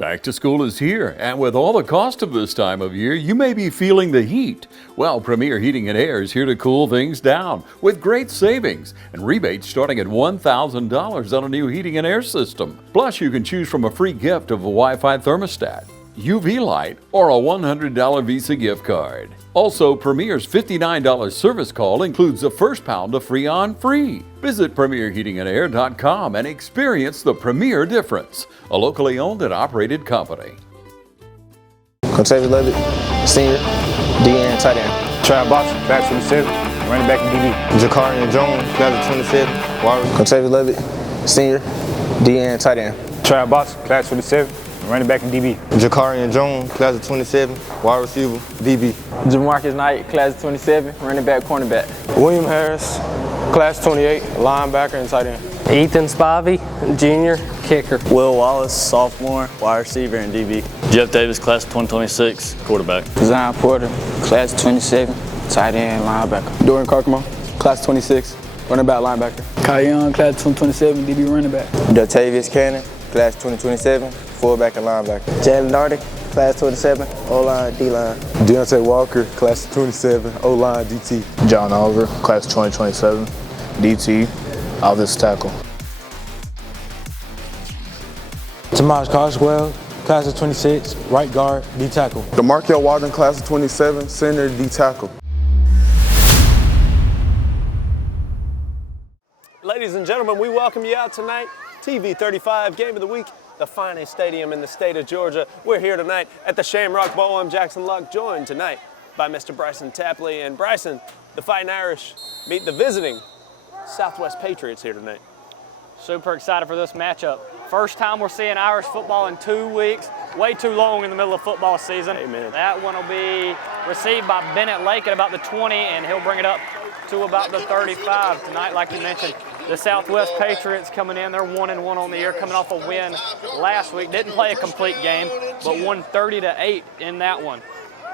Back to school is here, and with all the cost of this time of year, you may be feeling the heat. Well, Premier Heating and Air is here to cool things down with great savings and rebates starting at $1,000 on a new heating and air system. Plus, you can choose from a free gift of a Wi-Fi thermostat, UV light, or a $100 Visa gift card. Also, Premier's $59 service call includes the first pound of Freon free. Visit PremierHeatingandAir.com and experience the Premier difference, a locally owned and operated company. Contavious Levitt, senior, DN, tight end. Trav Boxer, class 27, running back in DB. Jakarian Jones, class of 27, wide receiver. Contavious Levitt, senior, DN, tight end. Trav Boxer, class 27, running back in DB. Jakarian Jones, class of 27, wide receiver, DB. Jamarcus Knight, class of 27, running back, cornerback. William Harris, class 28, linebacker and tight end. Ethan Spivey, junior, kicker. Will Wallace, sophomore, wide receiver and DB. Jeff Davis, class of 2026, quarterback. Zion Porter, class 27, tight end, linebacker. Dorian Carcamo, class 26, running back, linebacker. Kai Young, class 2027, DB running back. Dotavius Cannon, class 2027, fullback and linebacker. Jalen Darty, class 27, O-line, D-line. Deontay Walker, class 27, O-line, DT. John Oliver, class 2027, DT, offensive tackle. Tomas Carswell, class of 26, right guard, D tackle. DeMarkel Walden, class of 27, center, D tackle. Ladies and gentlemen, we welcome you out tonight. TV 35 Game of the Week, the finest stadium in the state of Georgia. We're here tonight at the Shamrock Bowl. I'm Jackson Luck, joined tonight by Mr. Bryson Tapley. And Bryson, the Fighting Irish meet the visiting Southwest Patriots here tonight. Super excited for this matchup. First time we're seeing Irish football in 2 weeks. Way too long in the middle of football season. Amen. That one will be received by Bennett Lake at about the 20, and he'll bring it up to about the 35 tonight. Like you mentioned, the Southwest Patriots coming in. They're 1-1 on the year, coming off a win last week. Didn't play a complete game, but won 30-8 in that one.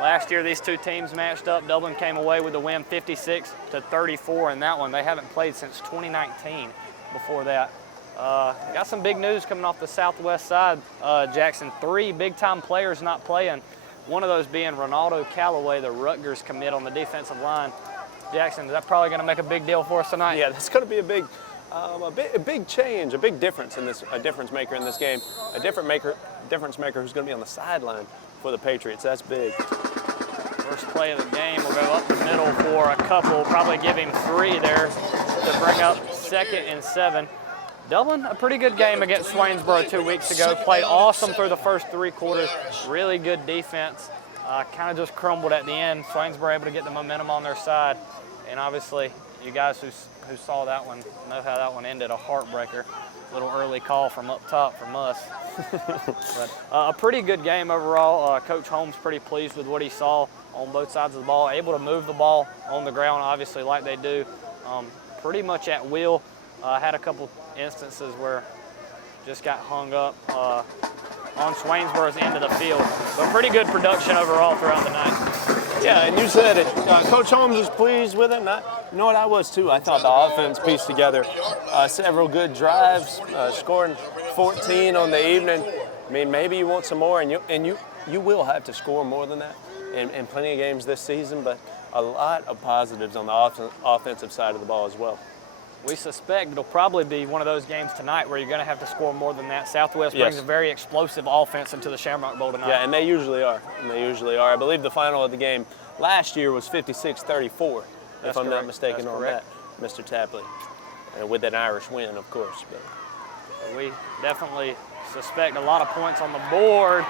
Last year, these two teams matched up. Dublin came away with the win 56-34 in that one. They haven't played since 2019 before that. Got some big news coming off the Southwest side, Jackson. 3 big-time players not playing. One of those being Ronaldo Callaway, the Rutgers commit on the defensive line. Jackson, is that probably going to make a big deal for us tonight? Yeah, that's going to be a big change, a big difference in this, a difference maker in this game, a difference maker who's going to be on the sideline for the Patriots. That's big. First play of the game will go up the middle for a couple, probably give him 3 there to bring up 2nd and 7. Dublin, a pretty good game against Swainsboro 2 weeks ago. Played awesome through the first 3 quarters. Really good defense. Kind of just crumbled at the end. Swainsboro able to get the momentum on their side. And obviously, you guys who saw that one know how that one ended, a heartbreaker. Little early call from up top from us. But a pretty good game overall. Coach Holmes pretty pleased with what he saw on both sides of the ball. Able to move the ball on the ground, obviously, like they do. Pretty much at will. Had a couple instances where just got hung up on Swainsboro's end of the field. But pretty good production overall throughout the night. Yeah, and you said it. Coach Holmes was pleased with it. You know what, I was too. I thought the offense pieced together several good drives, scoring 14 on the evening. I mean, maybe you want some more, and you will have to score more than that in plenty of games this season, but a lot of positives on the offensive side of the ball as well. We suspect it'll probably be one of those games tonight where you're going to have to score more than that. Southwest brings a very explosive offense into the Shamrock Bowl tonight. Yeah, and they usually are. I believe the final of the game last year was 56-34, if I'm not mistaken on that, Mr. Tapley, with an Irish win, of course. But we definitely suspect a lot of points on the board.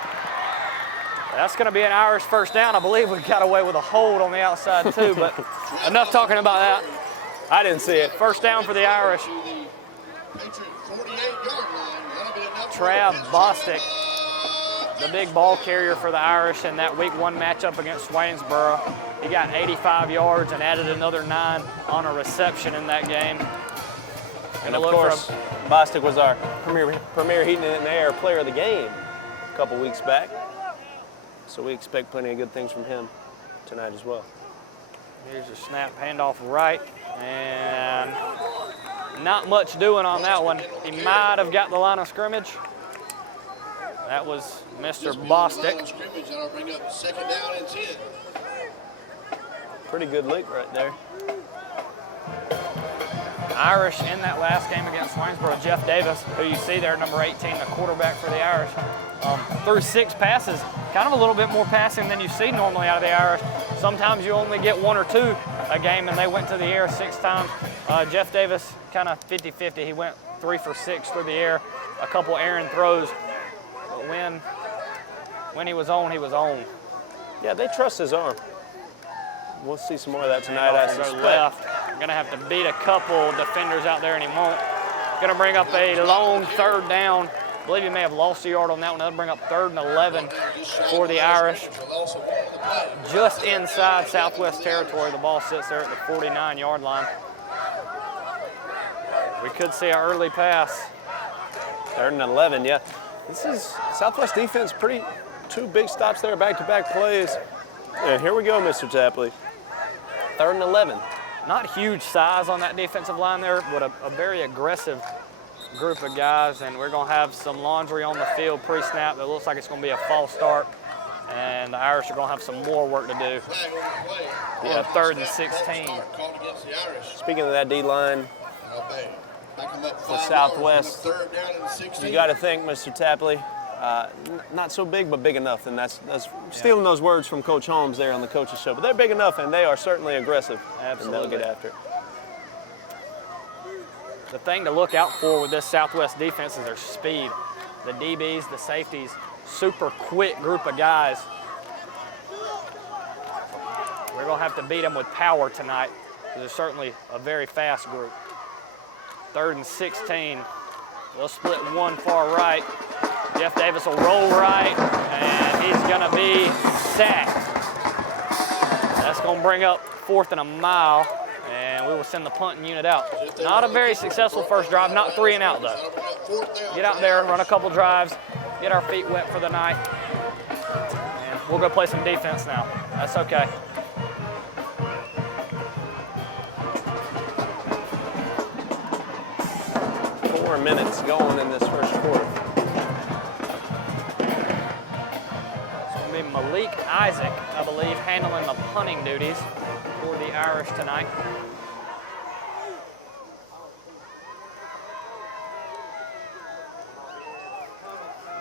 That's going to be an Irish first down. I believe we got away with a hold on the outside too, but enough talking about that. I didn't see it. First down for the Irish. Trav Bostic, the big ball carrier for the Irish in that week 1 matchup against Swainsboro. He got 85 yards and added another 9 on a reception in that game. And of course, Bostic was our Premier Heating and Air Player of the Game a couple weeks back. So we expect plenty of good things from him tonight as well. Here's a snap handoff right, and not much doing on that one. He might have got the line of scrimmage. That was Mr. Bostic. Pretty good lick right there. Irish in that last game against Swainsboro, Jeff Davis, who you see there, number 18, the quarterback for the Irish, threw 6 passes, kind of a little bit more passing than you see normally out of the Irish. Sometimes you only get 1 or 2 a game, and they went to the air 6 times. Jeff Davis, kind of 50-50. He went 3 for 6 through the air, a couple errant throws. But when he was on, he was on. Yeah, they trust his arm. We'll see some more of that tonight. I suspect. Left. Gonna have to beat a couple defenders out there, and he won't. Gonna bring up a long 3rd down. I believe he may have lost a yard on that one. That'll bring up 3rd and 11 for the Irish. Just inside Southwest territory. The ball sits there at the 49-yard line. We could see an early pass. 3rd and 11, yeah. This is Southwest defense, 2 big stops there, back-to-back plays. And here we go, Mr. Tapley. 3rd and 11. Not huge size on that defensive line there, but a very aggressive group of guys, and we're going to have some laundry on the field pre-snap that looks like it's going to be a false start, and the Irish are going to have some more work to do. Yeah, 3rd and 16. Speaking of that D-line for Southwest, you got to think, Mr. Tapley, not so big, but big enough, and that's stealing those words from Coach Holmes there on the Coaches Show. But they're big enough, and they are certainly aggressive. Absolutely. And they'll get after it. The thing to look out for with this Southwest defense is their speed. The DBs, the safeties, super quick group of guys. We're going to have to beat them with power tonight, because they're certainly a very fast group. 3rd and 16. They'll split one far right. Jeff Davis will roll right, and he's going to be sacked. That's going to bring up 4th and a mile, and we will send the punting unit out. Not a very successful first drive, not 3 and out though. Get out there, run a couple drives, get our feet wet for the night, and we'll go play some defense now. That's okay. Minutes going in this first quarter. It's going to be Malik Isaac, I believe, handling the punting duties for the Irish tonight.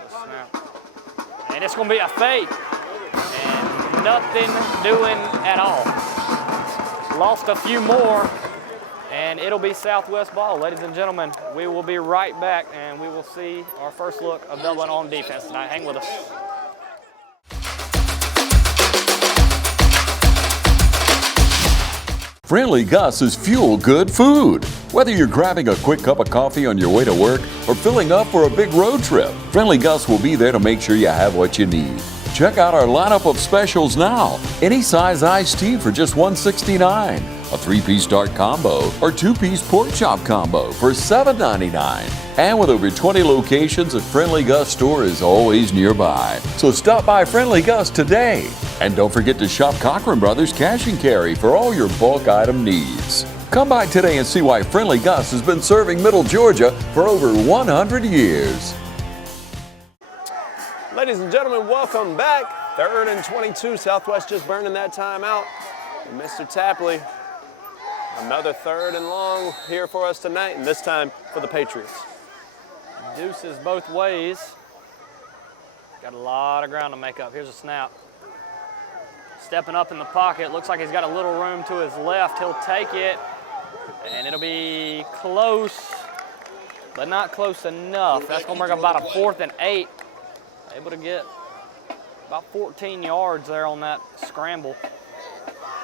Snap. And it's going to be a fake. And nothing doing at all. Lost a few more. And it'll be Southwest ball. Ladies and gentlemen, we will be right back, and we will see our first look of Dublin on defense tonight. Hang with us. Friendly Gus is fuel good food. Whether you're grabbing a quick cup of coffee on your way to work or filling up for a big road trip, Friendly Gus will be there to make sure you have what you need. Check out our lineup of specials now. Any size iced tea for just $1.69. A 3-piece dark combo or 2-piece pork chop combo for $7.99. And with over 20 locations, a Friendly Gus store is always nearby. So stop by Friendly Gus today. And don't forget to shop Cochran Brothers Cash and Carry for all your bulk item needs. Come by today and see why Friendly Gus has been serving Middle Georgia for over 100 years. Ladies and gentlemen, welcome back. 3rd and 22. Southwest just burning that time out. And Mr. Tapley, another 3rd and long here for us tonight, and this time for the Patriots. Deuces both ways. Got a lot of ground to make up. Here's a snap. Stepping up in the pocket. Looks like he's got a little room to his left. He'll take it, and it'll be close, but not close enough. That's going to bring up about a 4th and 8. Able to get about 14 yards there on that scramble.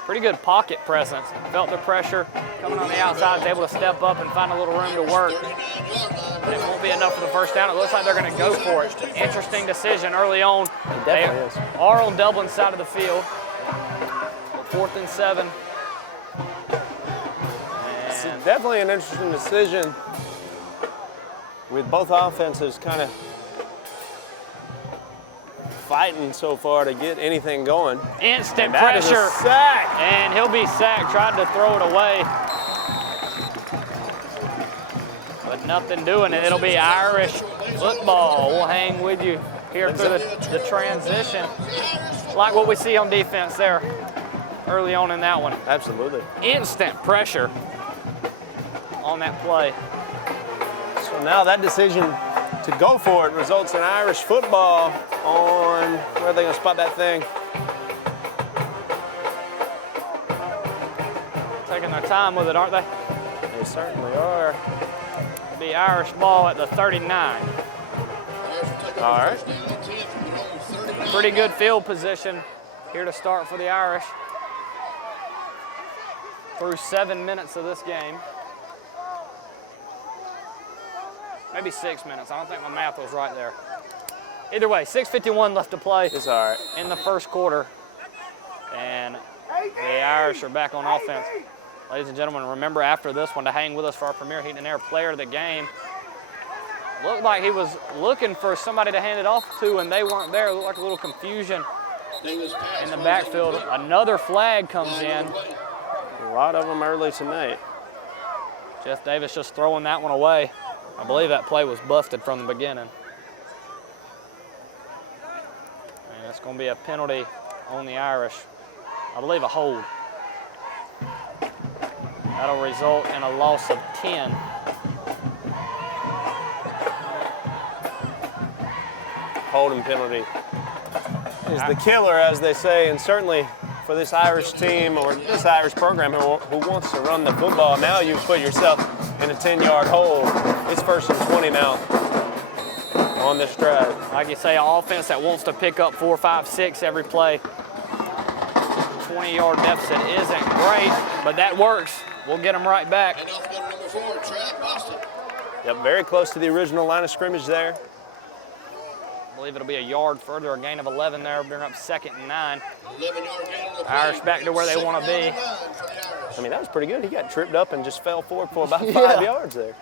Pretty good pocket presence. Felt the pressure coming on the outside. Was able to step up and find a little room to work. But it won't be enough for the first down. It looks like they're going to go for it. Interesting decision early on. They are on Dublin's side of the field. 4th and 7. It's definitely an interesting decision with both offenses kind of fighting so far to get anything going. Instant pressure. Sack. And he'll be sacked, tried to throw it away. But nothing doing it. It'll be Irish football. We'll hang with you here through the transition. Like what we see on defense there early on in that one. Absolutely. Instant pressure on that play. So now that decision to go for it results in Irish football on, where are they going to spot that thing? Taking their time with it, aren't they? They certainly are. It'll be Irish ball at the 39. All right. Pretty good field position here to start for the Irish. Through 7 minutes of this game. Maybe 6 minutes. I don't think my math was right there. Either way, 6:51 left to play. It's all right. In the first quarter. And the Irish are back on offense. Ladies and gentlemen, remember after this one to hang with us for our Premier Heat and Air player of the game. Looked like he was looking for somebody to hand it off to, and they weren't there. It looked like a little confusion in the backfield. Another flag comes in. A lot of them early tonight. Jeff Davis just throwing that one away. I believe that play was busted from the beginning. And it's going to be a penalty on the Irish. I believe a hold. That'll result in a loss of 10. Holding penalty is the killer, as they say, and certainly for this Irish team or this Irish program who wants to run the football. Now you've put yourself in a 10-yard hole. It's 1st and 20 now on this drive. Like you say, an offense that wants to pick up 4, 5, 6 every play. 20-yard deficit isn't great, but that works. We'll get them right back. Yep, very close to the original line of scrimmage there. I believe it'll be a yard further, a gain of 11 there, bring up 2nd and 9. Irish back to where they want to be. I mean, that was pretty good. He got tripped up and just fell forward for about 5 yards there.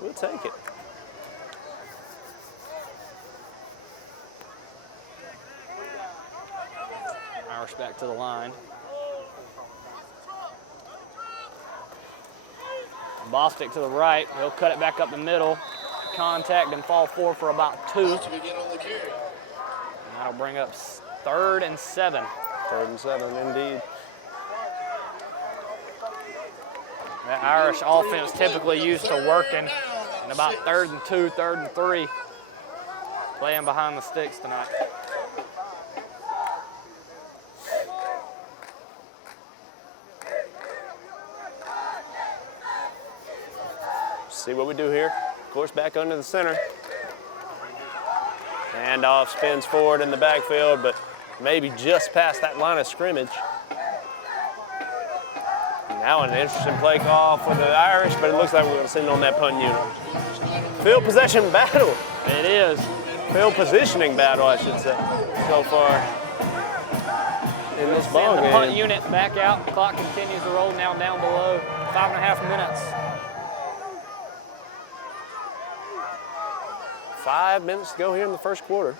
We'll take it. Irish back to the line. Bostic to the right. He'll cut it back up the middle. Contact and fall forward for about 2. And that'll bring up 3rd and 7. 3rd and 7, indeed. The Irish offense typically used to working in about 3rd and 2, 3rd and 3. Playing behind the sticks tonight. See what we do here. Of course, back under the center. Handoff spins forward in the backfield, but maybe just past that line of scrimmage. Now an interesting play call for the Irish, but it looks like we're going to send on that punt unit. Field possession battle. It is. Field positioning battle, I should say, so far in this ball game. The punt unit back out. The clock continues to roll now down below 5.5 minutes. 5 minutes to go here in the first quarter.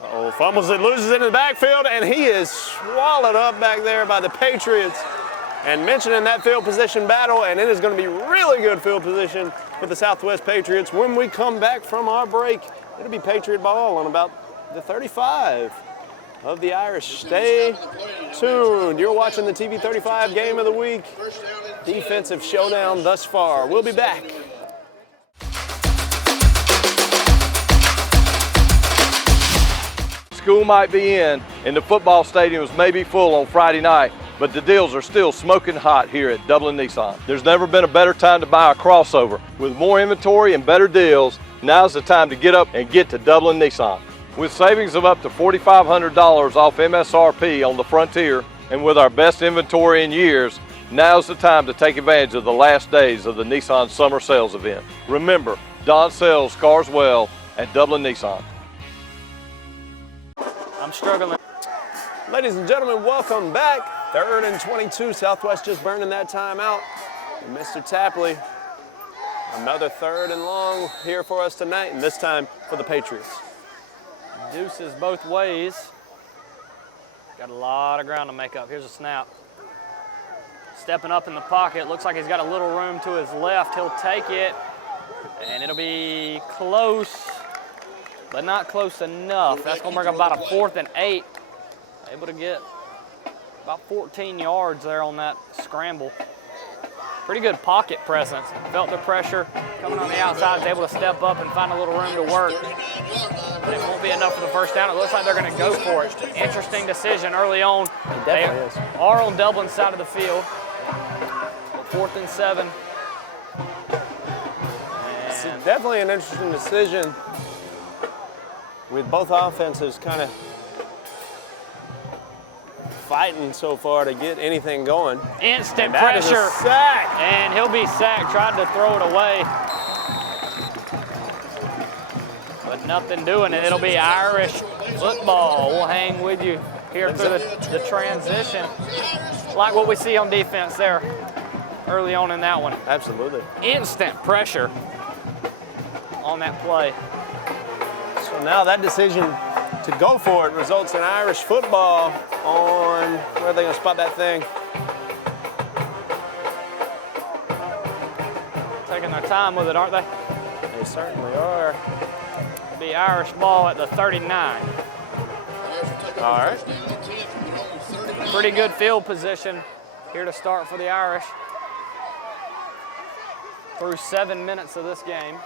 Uh-oh, fumbles it, loses it in the backfield, and he is swallowed up back there by the Patriots. And mentioning that field position battle, and it is going to be really good field position for the Southwest Patriots. When we come back from our break, it'll be Patriot ball on about the 35 of the Irish. Stay tuned. You're watching the TV 35 Game of the Week. Defensive showdown thus far. We'll be back. School might be in, and the football stadiums may be full on Friday night, but the deals are still smoking hot here at Dublin Nissan. There's never been a better time to buy a crossover. With more inventory and better deals, now's the time to get up and get to Dublin Nissan. With savings of up to $4,500 off MSRP on the Frontier, and with our best inventory in years, now's the time to take advantage of the last days of the Nissan Summer Sales Event. Remember, Don sells cars well at Dublin Nissan. I'm struggling. Ladies and gentlemen, welcome back. 3rd and 22. Southwest just burning that time out. And Mr. Tapley, another 3rd and long here for us tonight, and this time for the Patriots. Deuces both ways. Got a lot of ground to make up. Here's a snap. Stepping up in the pocket. Looks like he's got a little room to his left. He'll take it. And it'll be close, but not close enough. That's going to bring up about a 4th and 8. Able to get about 14 yards there on that scramble. Pretty good pocket presence. Felt the pressure coming on the outside, was able to step up and find a little room to work. But it won't be enough for the first down. It looks like they're going to go for it. Interesting decision early on. They are on Dublin's side of the field. 4th and 7. It's definitely an interesting decision with both offenses kind of fighting so far to get anything going. Instant pressure. Sack. And he'll be sacked, tried to throw it away. But nothing doing it. It'll be Irish football. We'll hang with you here through the transition. Like what we see on defense there early on in that one. Absolutely. Instant pressure on that play. So now that decision to go for it results in Irish football on, where are they going to spot that thing? Taking their time with it, aren't they? They certainly are. It'll be Irish ball at the 39. All right. Pretty good field position here to start for the Irish. Through 7 minutes of this game.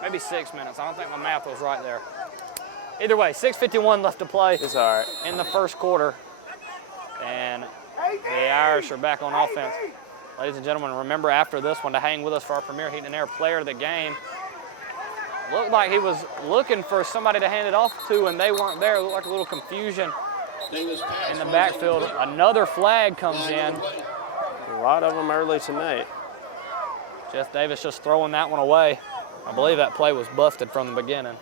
Maybe 6 minutes. I don't think my math was right there. Either way, 6:51 left to play. It's all right. In the first quarter. And the Irish are back on offense. Ladies and gentlemen, remember after this one to hang with us for our Premier Heat and Air Player of the Game. Looked like he was looking for somebody to hand it off to, and they weren't there. It looked like a little confusion in the backfield. Another flag comes in. A lot of them early tonight. Jeff Davis just throwing that one away. I believe that play was busted from the beginning.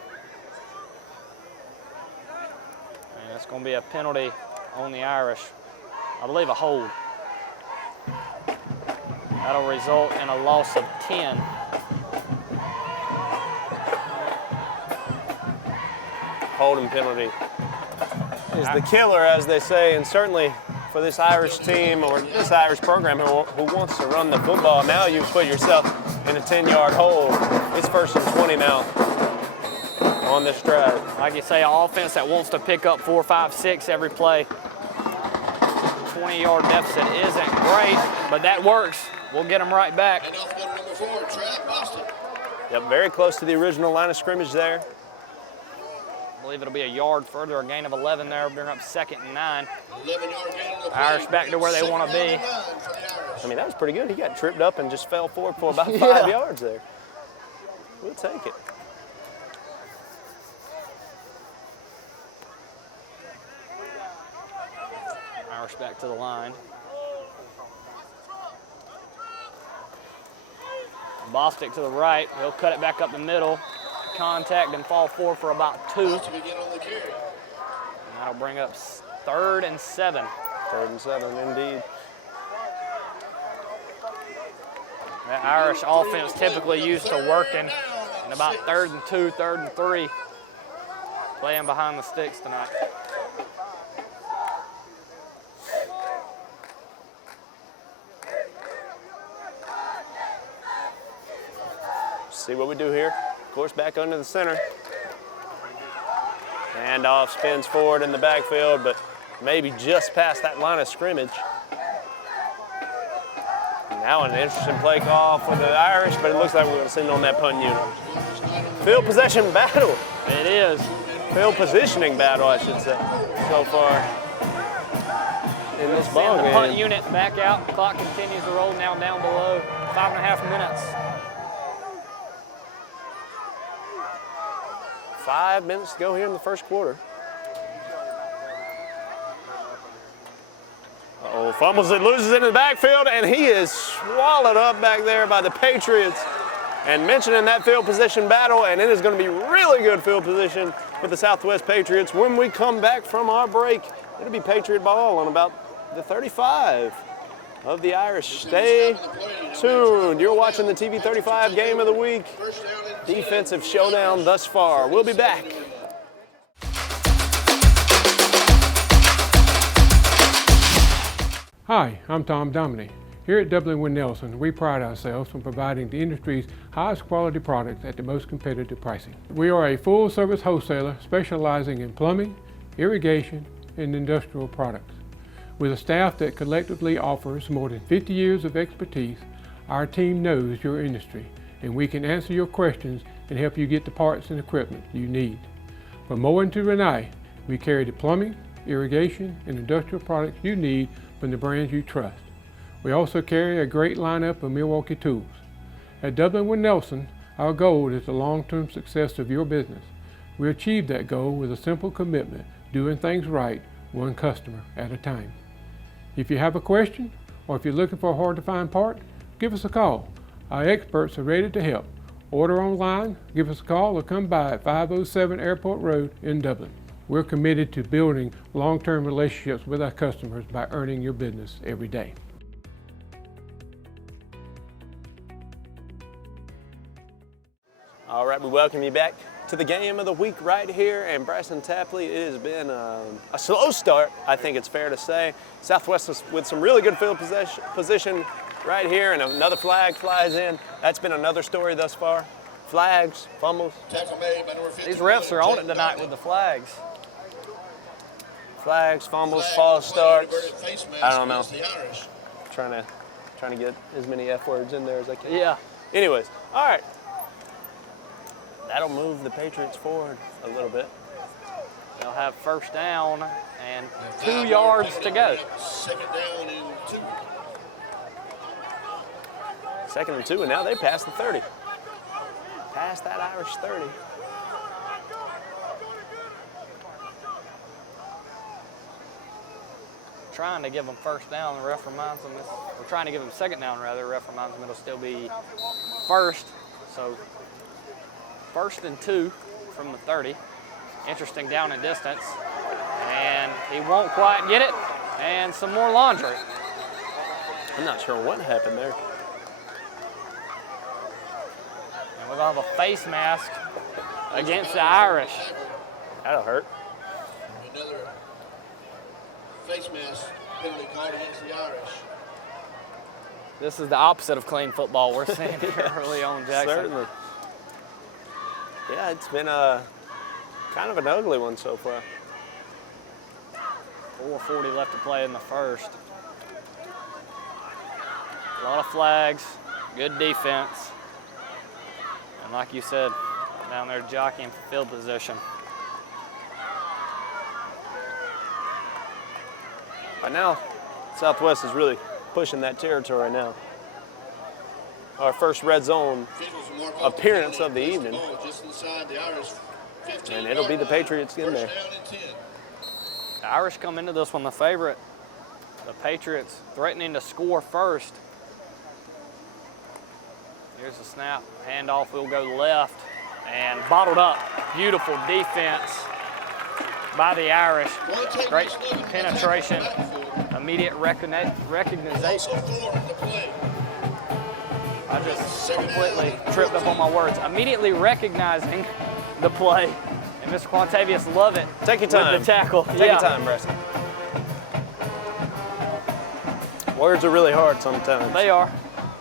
And it's going to be a penalty on the Irish. I believe a hold. That'll result in a loss of 10. Holding penalty is the killer, as they say, and certainly for this Irish team or this Irish program who wants to run the football. Now you've put yourself in a 10-yard hole. It's 1st and 20 now on this drive. Like you say, an offense that wants to pick up 4, 5, 6 every play. 20-yard deficit isn't great, but that works. We'll get them right back. Yep, very close to the original line of scrimmage there. I believe it'll be a yard further, a gain of 11 there, bring up 2nd and 9. Irish back to where they want to be. I mean, that was pretty good. He got tripped up and just fell forward for about 5 yards there. We'll take it. Irish back to the line. Bostic to the right. He'll cut it back up the middle. Contact and fall forward for about 2. And that'll bring up 3rd and 7. 3rd and 7, indeed. That Irish offense typically used to working in about 3rd and 2, 3rd and 3. Playing behind the sticks tonight. See what we do here. Of course, back under the center. Handoff spins forward in the backfield, but maybe just past that line of scrimmage. Now an interesting play call for the Irish, but it looks like we're going to send on that punt unit. Field possession battle. It is. Field positioning battle, I should say, so far in this ball game. The punt unit back out. Clock continues to roll now down below 5.5 minutes. 5 minutes to go here in the first quarter. Uh-oh, fumbles it, loses it in the backfield, and he is swallowed up back there by the Patriots. And mentioning that field position battle, and it is going to be really good field position for the Southwest Patriots. When we come back from our break, it'll be Patriot ball on about the 35 of the Irish. Stay tuned. You're watching the TV 35 Game of the Week. Defensive showdown thus far. We'll be back. Hi, I'm Tom Domine. Here at Dublin with Nelson, we pride ourselves on providing the industry's highest quality products at the most competitive pricing. We are a full-service wholesaler specializing in plumbing, irrigation, and industrial products. With a staff that collectively offers more than 50 years of expertise, our team knows your industry, and we can answer your questions and help you get the parts and equipment you need. From mowing to Renee, we carry the plumbing, irrigation, and industrial products you need from the brands you trust. We also carry a great lineup of Milwaukee tools. At Dublin with Nelson, our goal is the long-term success of your business. We achieve that goal with a simple commitment, doing things right, one customer at a time. If you have a question, or if you're looking for a hard-to-find part, give us a call. Our experts are ready to help. Order online, give us a call, or come by at 507 Airport Road in Dublin. We're committed to building long-term relationships with our customers by earning your business every day. All right, we welcome you back to the game of the week right here in Braxton Tapley. It has been a slow start, I think it's fair to say. Southwest with some really good field position right here, and another flag flies in. That's been another story thus far. Flags, fumbles. These refs are on it tonight with the flags. Flags, fumbles, false starts. I don't know. Trying to get as many F words in there as I can. Yeah. Anyways, all right. That'll move the Patriots forward a little bit. They'll have first down and 2 yards to go. Second down and 2. Second and 2, and now they pass the 30. Past that Irish 30. Trying to give them first down, the ref reminds them, we're trying to give them second down rather, the ref reminds them it'll still be first. So first and 2 from the 30. Interesting down and distance. And he won't quite get it. And some more laundry. I'm not sure what happened there. And we're going to have a face mask against the Irish. That'll hurt. Another face mask penalty called against the Irish. This is the opposite of clean football we're seeing here early on, Jackson. Certainly. Yeah, it's been kind of an ugly one so far. 4:40 left to play in the first. A lot of flags, good defense. And like you said, down there jockeying for field position. Right now, Southwest is really pushing that territory now. Our first red zone appearance of the evening. And it'll be the Patriots getting there. The Irish come into this one the favorite. The Patriots threatening to score first. Here's the snap. Handoff will go left and bottled up. Beautiful defense by the Irish. Great penetration. Immediate recognition. I just completely tripped up on my words. Immediately recognizing the play. And Mr. Quantavious Lovett. Take your time. With the tackle. Take your time, Preston. Words are really hard sometimes. They are.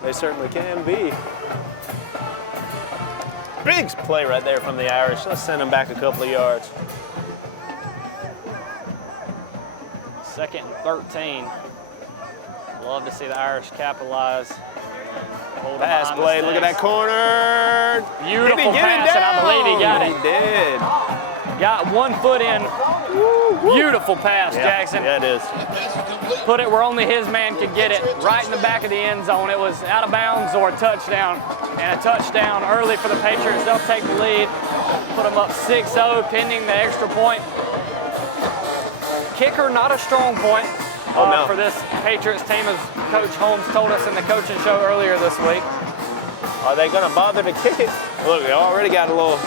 They certainly can be. Big play right there from the Irish. Let's send them back a couple of yards. 2nd and 13. Love to see the Irish capitalize. Pass play, look at that corner. Beautiful pass, and I believe he got it. He did. Got 1 foot in. Beautiful pass, Jackson. Yeah, it is. Put it where only his man could get it, right in the back of the end zone. It was out of bounds or a touchdown, and a touchdown early for the Patriots. They'll take the lead, put them up 6-0, pending the extra point. Kicker, not a strong point. For this Patriots team, as Coach Holmes told us in the coaching show earlier this week. Are they going to bother to kick it? Look, they already got a little.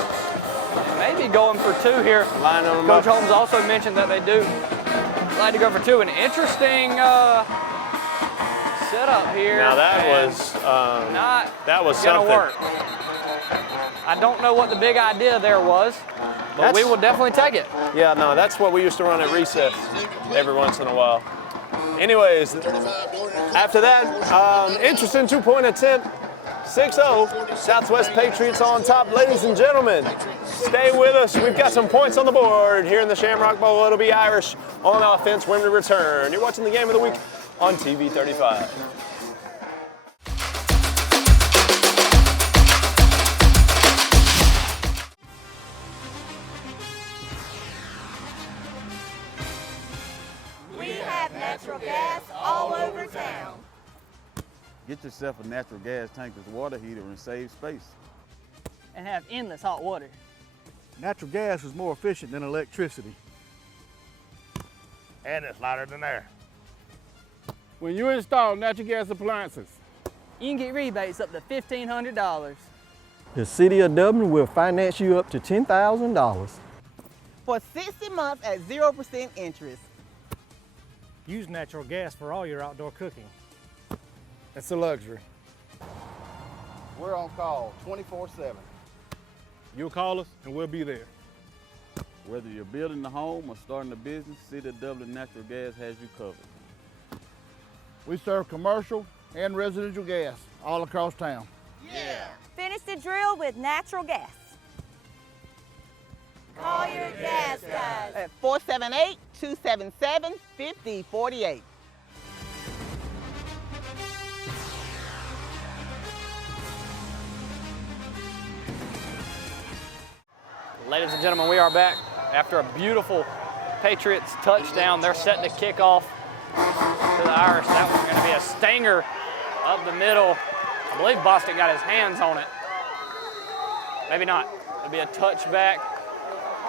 Maybe going for 2 here. Line on them Coach Holmes also mentioned that they do like to go for 2. An interesting setup here. Now that was gonna something. Work. I don't know what the big idea there was, but we will definitely take it. Yeah, that's what we used to run at recess every once in a while. Anyways, After that, interesting two-point attempt. 6-0, Southwest Patriots on top. Ladies and gentlemen, stay with us. We've got some points on the board here in the Shamrock Bowl. It'll be Irish on offense when we return. You're watching the Game of the Week on TV 35. We have natural gas all over town. Get yourself a natural gas tankless water heater and save space. And have endless hot water. Natural gas is more efficient than electricity. And it's lighter than air. When you install natural gas appliances, you can get rebates up to $1,500. The City of Dublin will finance you up to $10,000. For 60 months at 0% interest. Use natural gas for all your outdoor cooking. it's a luxury. We're on call 24/7. You'll call us and we'll be there. Whether you're building a home or starting a business, City of Dublin Natural Gas has you covered. We serve commercial and residential gas all across town. Yeah. Finish the drill with natural gas. Call your gas guys at 478-277-5048. Ladies and gentlemen, we are back after a beautiful Patriots touchdown. They're setting the kickoff to the Irish. That one's going to be a stinger up the middle. I believe Bostic got his hands on it. Maybe not. It'll be a touchback.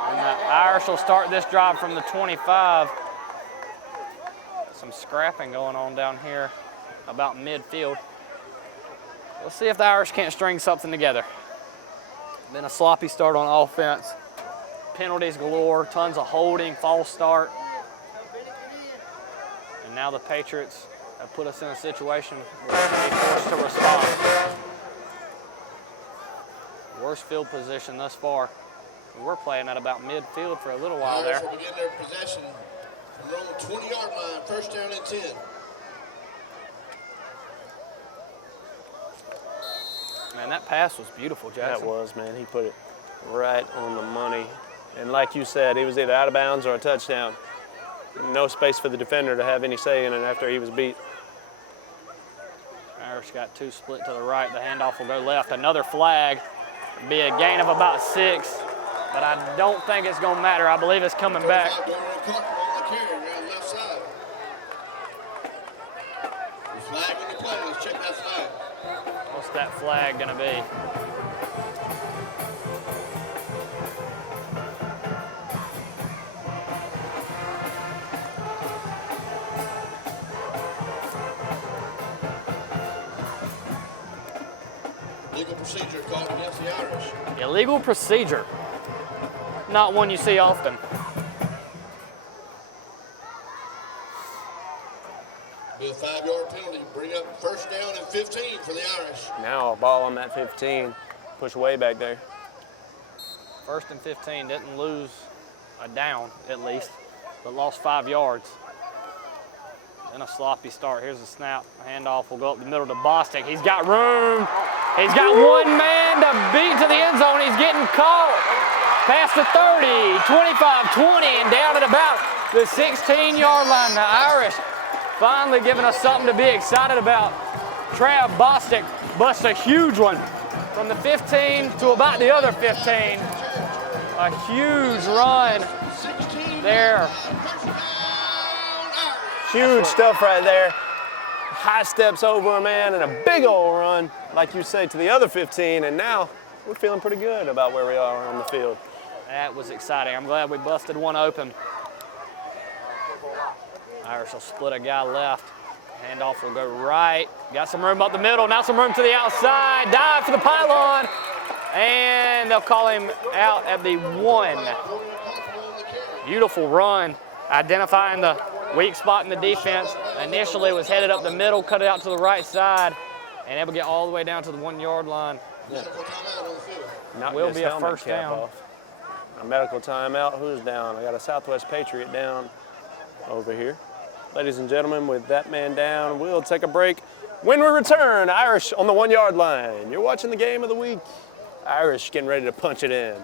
And the Irish will start this drive from the 25. Some scrapping going on down here about midfield. Let's see if the Irish can't string something together. Been a sloppy start on offense. Penalties galore, tons of holding, false start. And now the Patriots have put us in a situation where we're going to be forced to respond. Worst field position thus far. We were playing at about midfield for a little while there. Irish will begin their possession from their own 20-yard line, first down and 10. Man, that pass was beautiful, Jackson. That was, man. He put it right on the money. And like you said, he was either out of bounds or a touchdown. No space for the defender to have any say in it after he was beat. Irish got two split to the right. The handoff will go left. Another flag. It'll be a gain of about 6. But I don't think it's going to matter. I believe it's coming back. What's that flag going to be? Illegal procedure called against the Irish. Illegal procedure. Not one you see often. Be a 5-yard penalty. Bring up first down and 15 for the Irish. Now a ball on that 15. Push way back there. First and 15, didn't lose a down at least, but lost 5 yards. Then a sloppy start. Here's the snap. A handoff will go up the middle to Bostic. He's got room. He's got one man to beat to the end zone. He's getting caught. Past the 30, 25, 20, and down at about the 16-yard line. The Irish finally giving us something to be excited about. Trav Bostic busts a huge one from the 15 to about the other 15. A huge run there. Huge stuff right there. High steps over a man and a big old run, like you say, to the other 15. And now we're feeling pretty good about where we are on the field. That was exciting. I'm glad we busted one open. Irish will split a guy left. Handoff will go right. Got some room up the middle. Now some room to the outside. Dive for the pylon. And they'll call him out at the 1. Beautiful run. Identifying the weak spot in the defense. Initially was headed up the middle, cut it out to the right side, and able to get all the way down to the 1-yard line. Will be a first down. Off. A medical timeout. Who's down? I got a Southwest Patriot down over here. Ladies and gentlemen, with that man down, we'll take a break. When we return, Irish on the 1 yard line. You're watching the game of the week. Irish getting ready to punch it in.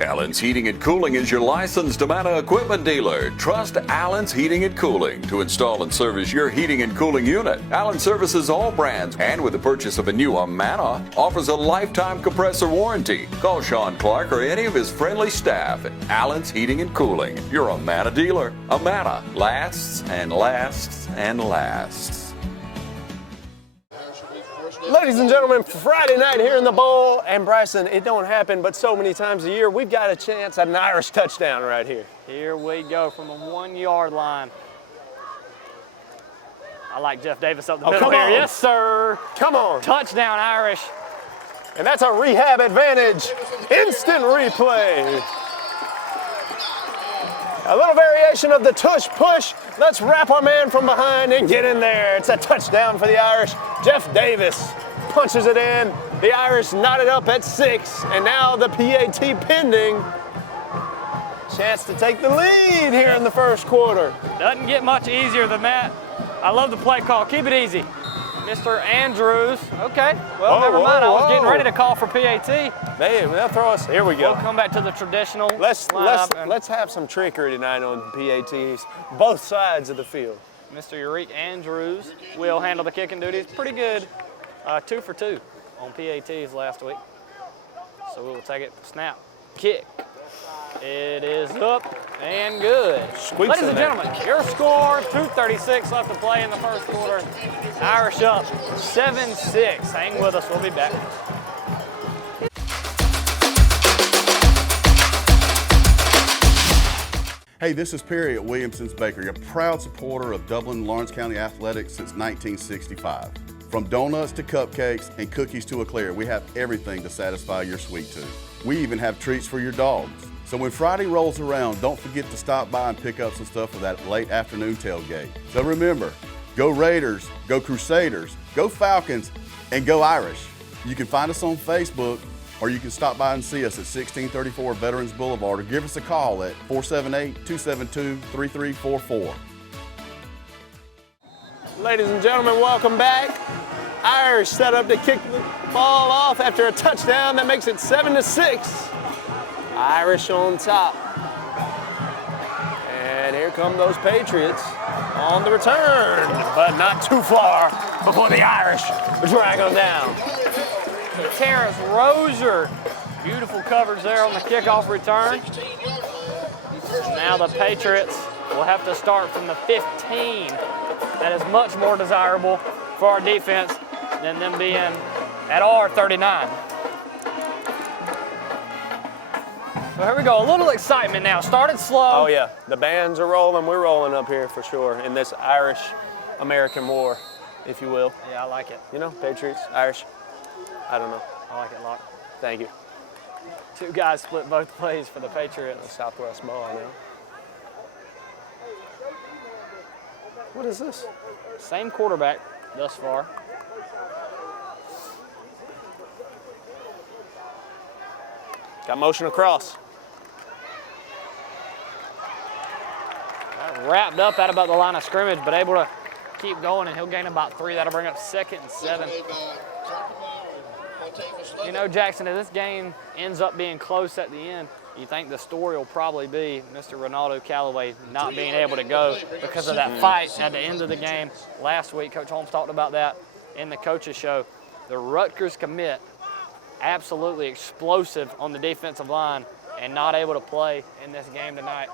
Allen's Heating and Cooling is your licensed Amana equipment dealer. Trust Allen's Heating and Cooling to install and service your heating and cooling unit. Allen services all brands, and with the purchase of a new Amana, offers a lifetime compressor warranty. Call Sean Clark or any of his friendly staff at Allen's Heating and Cooling, your Amana dealer. Amana lasts and lasts and lasts. Ladies and gentlemen, Friday night here in the bowl, and Bryson, it don't happen but so many times a year. We've got a chance at an Irish touchdown right here. Here we go from the 1 yard line. I like Jeff Davis up the middle here. Yes, sir. Come on. Touchdown, Irish. And that's a rehab advantage. Instant replay. A little variation of the tush push. Let's wrap our man from behind and get in there. It's a touchdown for the Irish. Jeff Davis punches it in. The Irish knotted up at 6, and now the PAT pending. Chance to take the lead here in the first quarter. Doesn't get much easier than that. I love the play call. Keep it easy. Mr. Andrews. Okay, well, never mind. I was getting ready to call for PAT. They'll throw us. Here we go. We'll come back to the traditional. Let's have some trickery tonight on PATs, both sides of the field. Mr. Urique Andrews will handle the kicking duties. Pretty good, 2 for 2 on PATs last week. So we will take it. Snap, kick. It is up and good. Ladies and gentlemen, your score, 2:36 left to play in the first quarter. Irish up 7-6. Hang with us, we'll be back. Hey, this is Perry at Williamson's Bakery, a proud supporter of Dublin and Lawrence County athletics since 1965. From donuts to cupcakes and cookies to eclair, we have everything to satisfy your sweet tooth. We even have treats for your dogs. So when Friday rolls around, don't forget to stop by and pick up some stuff for that late afternoon tailgate. So remember, go Raiders, go Crusaders, go Falcons, and go Irish. You can find us on Facebook, or you can stop by and see us at 1634 Veterans Boulevard, or give us a call at 478-272-3344. Ladies and gentlemen, welcome back. Irish set up to kick the ball off after a touchdown that makes it 7-6. Irish on top. And here come those Patriots on the return, but not too far before the Irish drag them down. Terrence Rozier, beautiful coverage there on the kickoff return. Now the Patriots will have to start from the 15. That is much more desirable for our defense than them being at our 39. So here we go, a little excitement now. Started slow. Oh yeah, the bands are rolling. We're rolling up here for sure in this Irish-American war, if you will. Yeah, I like it. You know, Patriots, Irish, I don't know. I like it a lot. Thank you. 2 guys split both plays for the Patriots. Southwest ball now. What is this? Same quarterback thus far. Got motion across. Wrapped up at about the line of scrimmage, but able to keep going, and he'll gain about 3. That'll bring up 2nd and 7. You know, Jackson, if this game ends up being close at the end, you think the story will probably be Mr. Ronaldo Callaway not being able to go because of that fight at the end of the game last week. Coach Holmes talked about that in the coaches show. The Rutgers commit, absolutely explosive on the defensive line and not able to play in this game tonight.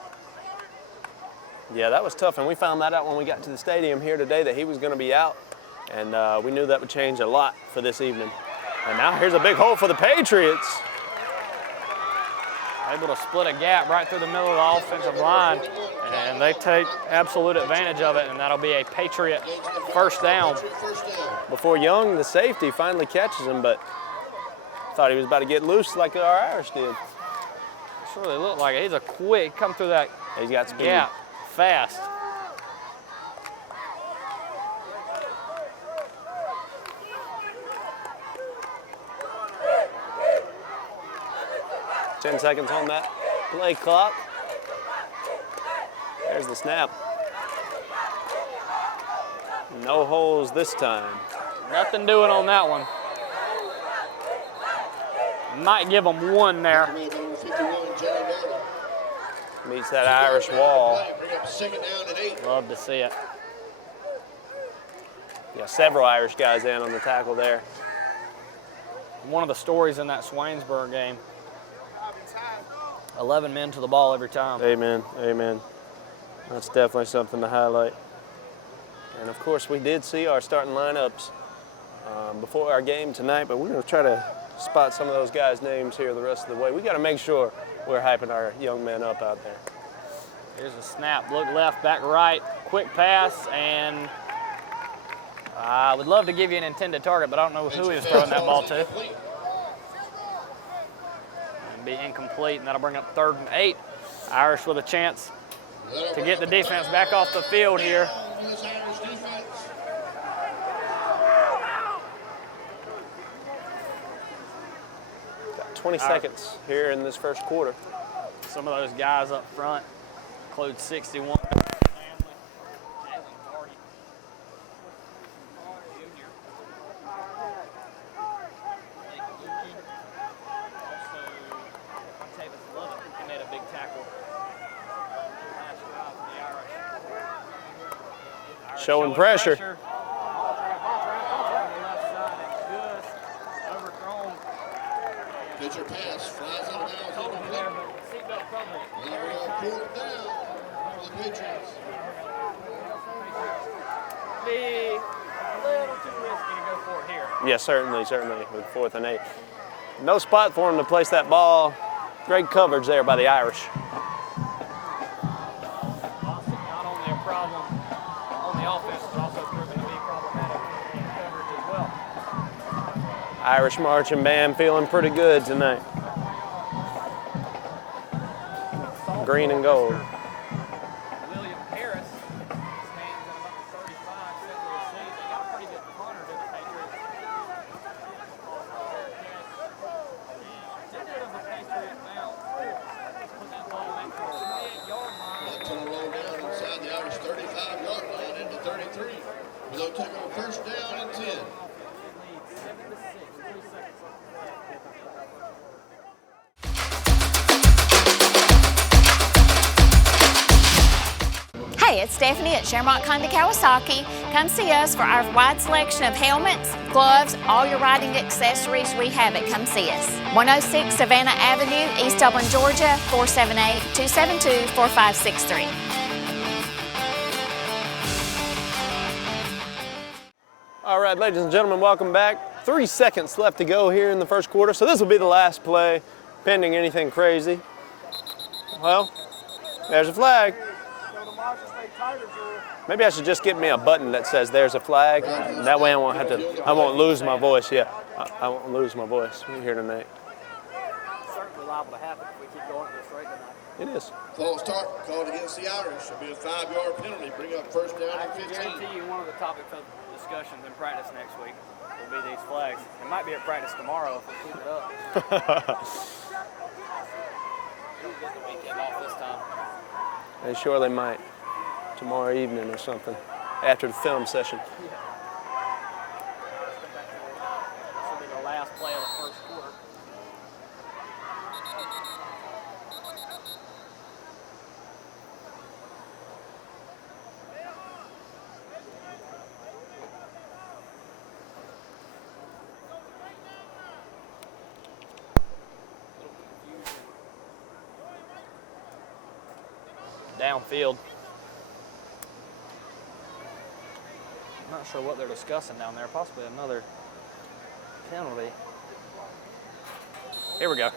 Yeah, that was tough, and we found that out when we got to the stadium here today that he was going to be out, and we knew that would change a lot for this evening. And now here's a big hole for the Patriots. Able to split a gap right through the middle of the offensive line, and they take absolute advantage of it, and that'll be a Patriot first down. Before Young, the safety, finally catches him, but thought he was about to get loose like our Irish did. It's really looked like it. He's a quick, come through that He's got speed. gap fast. 10 seconds on that play clock. There's the snap. No holes this time. Nothing doing on that one. Might give them one there. Meets that Irish wall. Love to see it. Yeah, several Irish guys in on the tackle there. One of the stories in that Swainsboro game, 11 men to the ball every time. Amen, amen. That's definitely something to highlight. And of course, we did see our starting lineups before our game tonight, but we're going to try to spot some of those guys' names here the rest of the way. We got to make sure we're hyping our young men up out there. Here's a snap, look left, back right, quick pass, and I would love to give you an intended target, but I don't know who he was throwing that ball to. And be incomplete, and that'll bring up 3rd and 8. Irish with a chance to get the defense back off the field here. Got 20 seconds here in this first quarter. Some of those guys up front include 61. Showing pressure. Pitcher pass, flies out of bounds, incomplete. Down for the Patriots. Be a little too risky to go for it here. Yeah, certainly, with 4th and 8. No spot for him to place that ball. Great coverage there by the Irish. Not only a problem on the offense, but also proven to be problematic in coverage as well. Irish marching band feeling pretty good tonight. Green and gold. William Harris stands at about the 35, set to receive. They got a pretty good punter to the Patriots. Center of the Patriot now. Put that ball back to the 28-yard line. That's going to roll down inside the Irish 35-yard line into 33. They'll take on 1st down and 10. Hey, it's Stephanie at Shermont Honda Kawasaki. Come see us for our wide selection of helmets, gloves, all your riding accessories. We have it. Come see us. 106 Savannah Avenue, East Dublin, Georgia, 478-272-4563. All right, ladies and gentlemen, welcome back. 3 seconds left to go here in the first quarter, so this will be the last play, pending anything crazy. Well, there's a flag. Maybe I should just get me a button that says there's a flag. That way I won't lose my voice. Yeah, I won't lose my voice here tonight. Certainly liable to happen if we keep going at this rate tonight. It is. False start called against the Irish. It'll be a 5-yard penalty. Bring up 1st down and 15. I guarantee you one of the topics of discussions in practice next week will be these flags. It might be at practice tomorrow if we keep it up. We'll get the weekend off this time. They surely might. Tomorrow evening or something, after the film session. This will be the last play of the first quarter. Downfield. I'm not sure what they're discussing down there. Possibly another penalty. Here we go.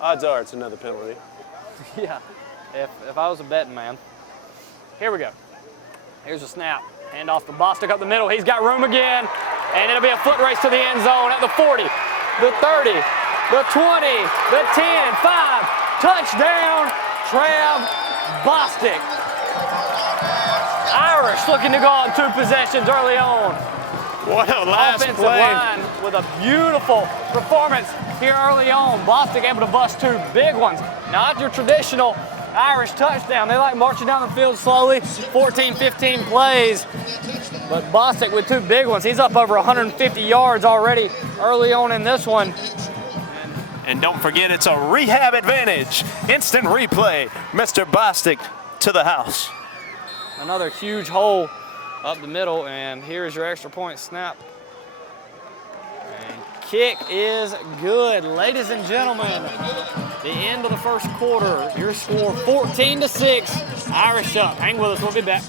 Odds are it's another penalty. Yeah, if I was a betting man. Here we go. Here's a snap. Hand off to Bostic up the middle. He's got room again. And it'll be a foot race to the end zone at the 40, the 30, the 20, the 10, 5. Touchdown, Trav Bostic. Irish looking to go on 2 possessions early on. What a last offensive play. line with a beautiful performance here early on. Bostic able to bust 2 big ones. Not your traditional Irish touchdown. They like marching down the field slowly, 14, 15 plays. But Bostic with 2 big ones. He's up over 150 yards already early on in this one. And don't forget, it's a rehab advantage. Instant replay. Mr. Bostic to the house. Another huge hole up the middle, and here's your extra point snap. And kick is good. Ladies and gentlemen, the end of the first quarter. Your score 14-6. Irish up. Hang with us, we'll be back.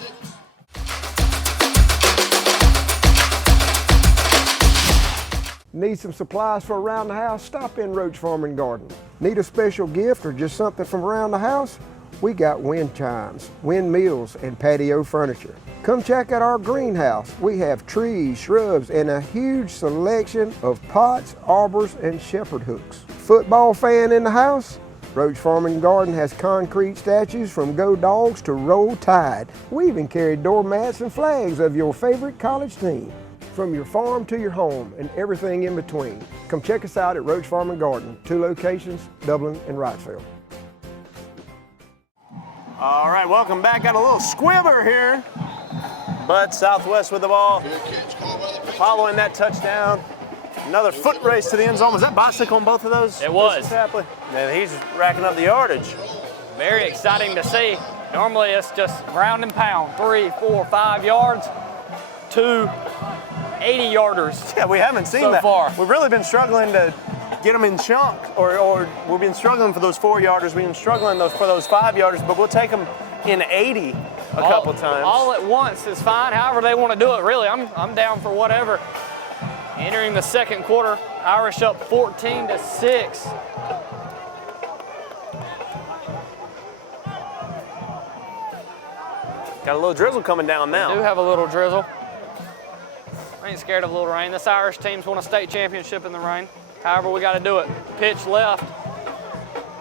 Need some supplies for around the house? Stop in Roach Farm and Garden. Need a special gift or just something from around the house? We got wind chimes, windmills, and patio furniture. Come check out our greenhouse. We have trees, shrubs, and a huge selection of pots, arbors, and shepherd hooks. Football fan in the house? Roach Farm and Garden has concrete statues from Go Dogs to Roll Tide. We even carry doormats and flags of your favorite college team. From your farm to your home and everything in between. Come check us out at Roach Farm and Garden, 2 locations, Dublin and Wrightsville. All right, welcome back. Got a little squibber here. But Southwest with the ball. Following that touchdown. Another foot race to the end zone. Was that Bostic on both of those? It was. Man, he's racking up the yardage. Very exciting to see. Normally it's just ground and pound. 3, 4, 5 yards. 2 80-yarders. Yeah, we haven't seen so that. far. We've really been struggling to get them in chunk, or we've been struggling for those 4-yarders. We've been struggling for those 5-yarders, but we'll take them in 80 a couple times. All at once is fine. However they want to do it, really. I'm down for whatever. Entering the second quarter, Irish up 14-6. Got a little drizzle coming down now. We do have a little drizzle. I ain't scared of a little rain. This Irish team's won a state championship in the rain. However, we got to do it. Pitch left.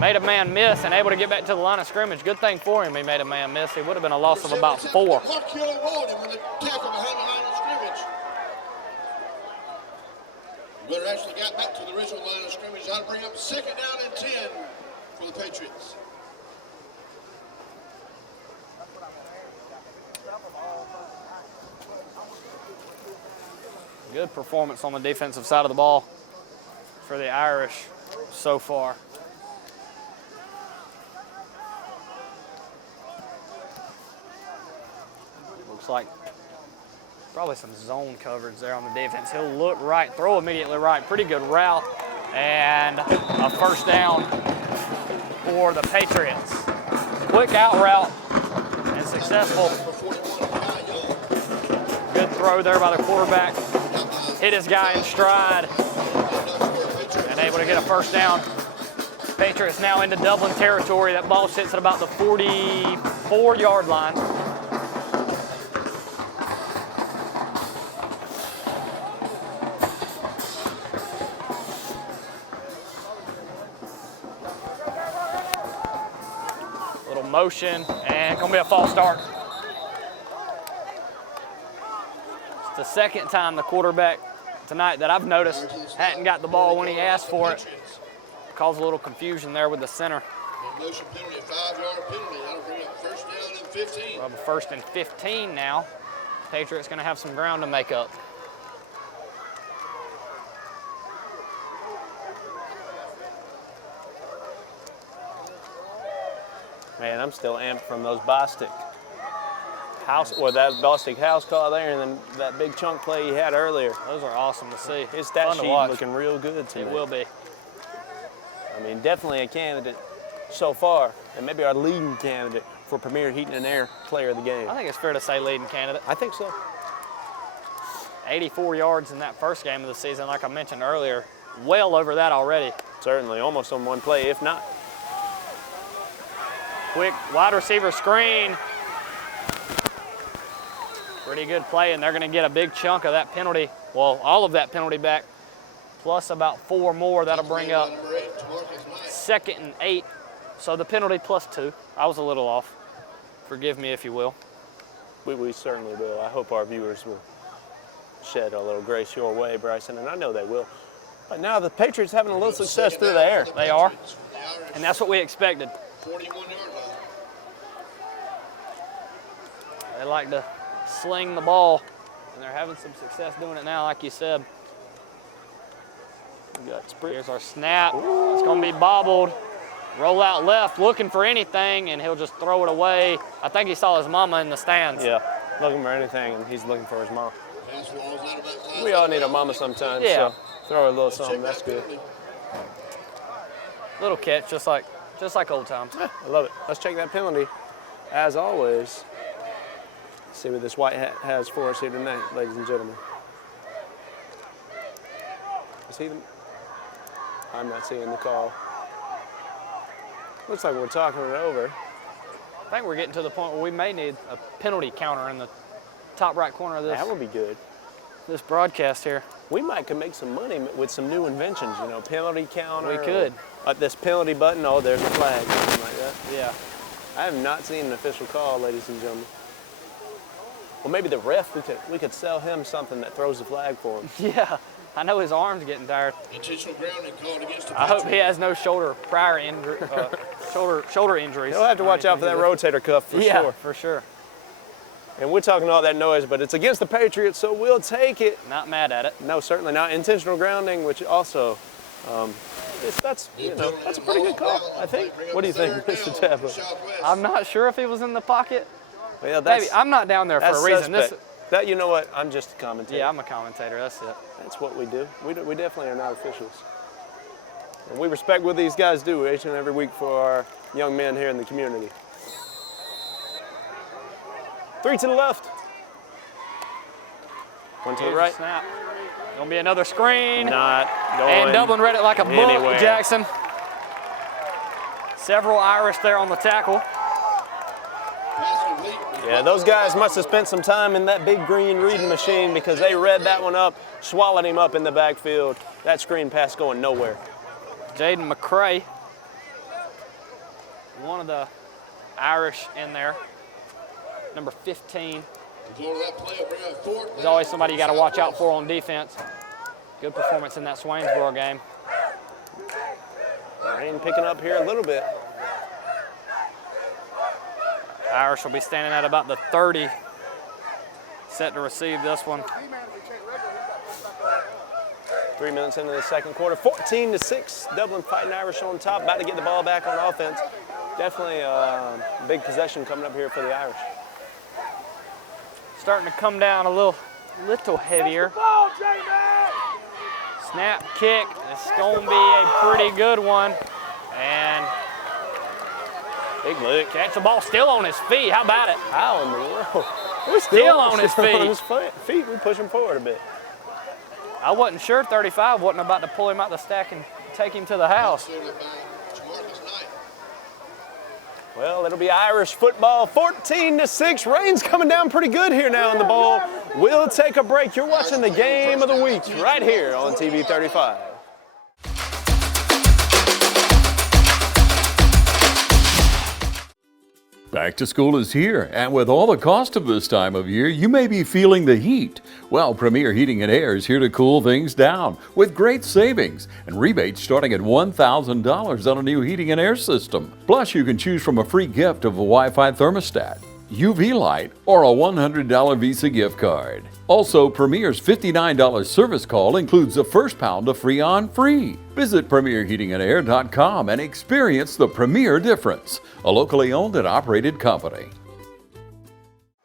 Made a man miss and able to get back to the line of scrimmage. Good thing for him he made a man miss. He would have been a loss of about 4. Better actually got back to the original line of scrimmage. That'll bring up 2nd down and 10 for the Patriots. Good performance on the defensive side of the ball for the Irish so far. Looks like probably some zone coverage there on the defense. He'll look right, throw immediately right. Pretty good route, and a first down for the Patriots. Quick out route and successful. Good throw there by the quarterback. Hit his guy in stride and able to get a first down. Patriots now into Dublin territory. That ball sits at about the 44-yard line. Little motion and gonna be a false start. It's the second time the quarterback tonight that I've noticed hadn't got the ball when he asked for it. Caused a little confusion there with the center. Motion penalty, a 5-yard penalty. That'll bring up 1st down and 15. We'll have a 1st and 15 now. Patriots gonna have some ground to make up. Man, I'm still amped from those Bostic house, or that Bostic house call there, and then that big chunk play he had earlier. Those are awesome to see. His stat Fun to sheet watch. looking real good to me. It will be. I mean, definitely a candidate so far, and maybe our leading candidate for Premier Heating and Air Player of the Game. I think it's fair to say leading candidate. I think so. 84 yards in that first game of the season, like I mentioned earlier. Well over that already. Certainly, almost on one play, if not. Quick wide receiver screen. Pretty good play, and they're going to get a big chunk of that penalty. Well, all of that penalty back, plus about 4 more. That'll bring up 2nd and 8. So the penalty plus 2. I was a little off. Forgive me if you will. We certainly will. I hope our viewers will. shed a little grace your way, Bryson, and I know they will. But now the Patriots having a little success through the air. They are, and that's what we expected. 41-yard line. They like to sling the ball, and they're having some success doing it now, like you said. Here's our snap. Ooh. It's going to be bobbled. Roll out left, looking for anything, and he'll just throw it away. I think he saw his mama in the stands. Yeah, looking for anything, and he's looking for his mom. We all need a mama sometimes, so throw a little something, that's good. Little catch, just like old times. Yeah, I love it. Let's check that penalty. As always, see what this white hat has for us here tonight, ladies and gentlemen. Is he the... I'm not seeing the call. Looks like we're talking it over. I think we're getting to the point where we may need a penalty counter in the top right corner of this. That would be good. This broadcast here. We might could make some money with some new inventions, you know, penalty counter. We could. This penalty button, oh, there's a flag, something like that. Yeah. I have not seen an official call, ladies and gentlemen. Well, maybe the ref, we could sell him something that throws the flag for him. Yeah. I know his arm's getting tired. Intentional grounding called against the I hope he has no shoulder injuries. He'll have to watch out for that rotator cuff for sure. Yeah, for sure. And we're talking all that noise, but it's against the Patriots, so we'll take it. Not mad at it. No, certainly not. Intentional grounding, which also, that's a pretty good call, I think. What do you think, Mr. Tapper? I'm not sure if he was in the pocket. Yeah, maybe. I'm not down there for a reason. That, you know what? I'm just a commentator. Yeah, I'm a commentator. That's it. That's what we do. We definitely are not officials. And we respect what these guys do each and every week for our young men here in the community. 3 to the left. 1 to the right. Snap. Gonna be another screen. Not going And Dublin read it like a book, anywhere. Jackson. Several Irish there on the tackle. Yeah, those guys must have spent some time in that big green reading machine because they read that one up, swallowed him up in the backfield. That screen pass going nowhere. Jaden McCray, one of the Irish in there, number 15. There's always somebody you got to watch out for on defense. Good performance in that Swainsboro game. Rain picking up here a little bit. Irish will be standing at about the 30, set to receive this one. 3 minutes into the second quarter, 14-6. Dublin Fighting Irish on top, about to get the ball back on offense. Definitely a big possession coming up here for the Irish. Starting to come down a little heavier. Snap, kick. It's going to be a pretty good one. And big lick. Catch the ball still on his feet. How about it? How in the world? We're still on his feet. On his feet. We push him forward a bit. I wasn't sure 35 wasn't about to pull him out the stack and take him to the house. Well, it'll be Irish football, 14-6. Rain's coming down pretty good here now in the ball. We'll take a break. You're watching the game of the week right here on TV 35. Back to school is here, and with all the cost of this time of year, you may be feeling the heat. Well, Premier Heating and Air is here to cool things down with great savings and rebates starting at $1,000 on a new heating and air system. Plus, you can choose from a free gift of a Wi-Fi thermostat, UV light, or a $100 Visa gift card. Also, Premier's $59 service call includes the first pound of Freon free. Visit PremierHeatingandAir.com and experience the Premier difference, a locally owned and operated company.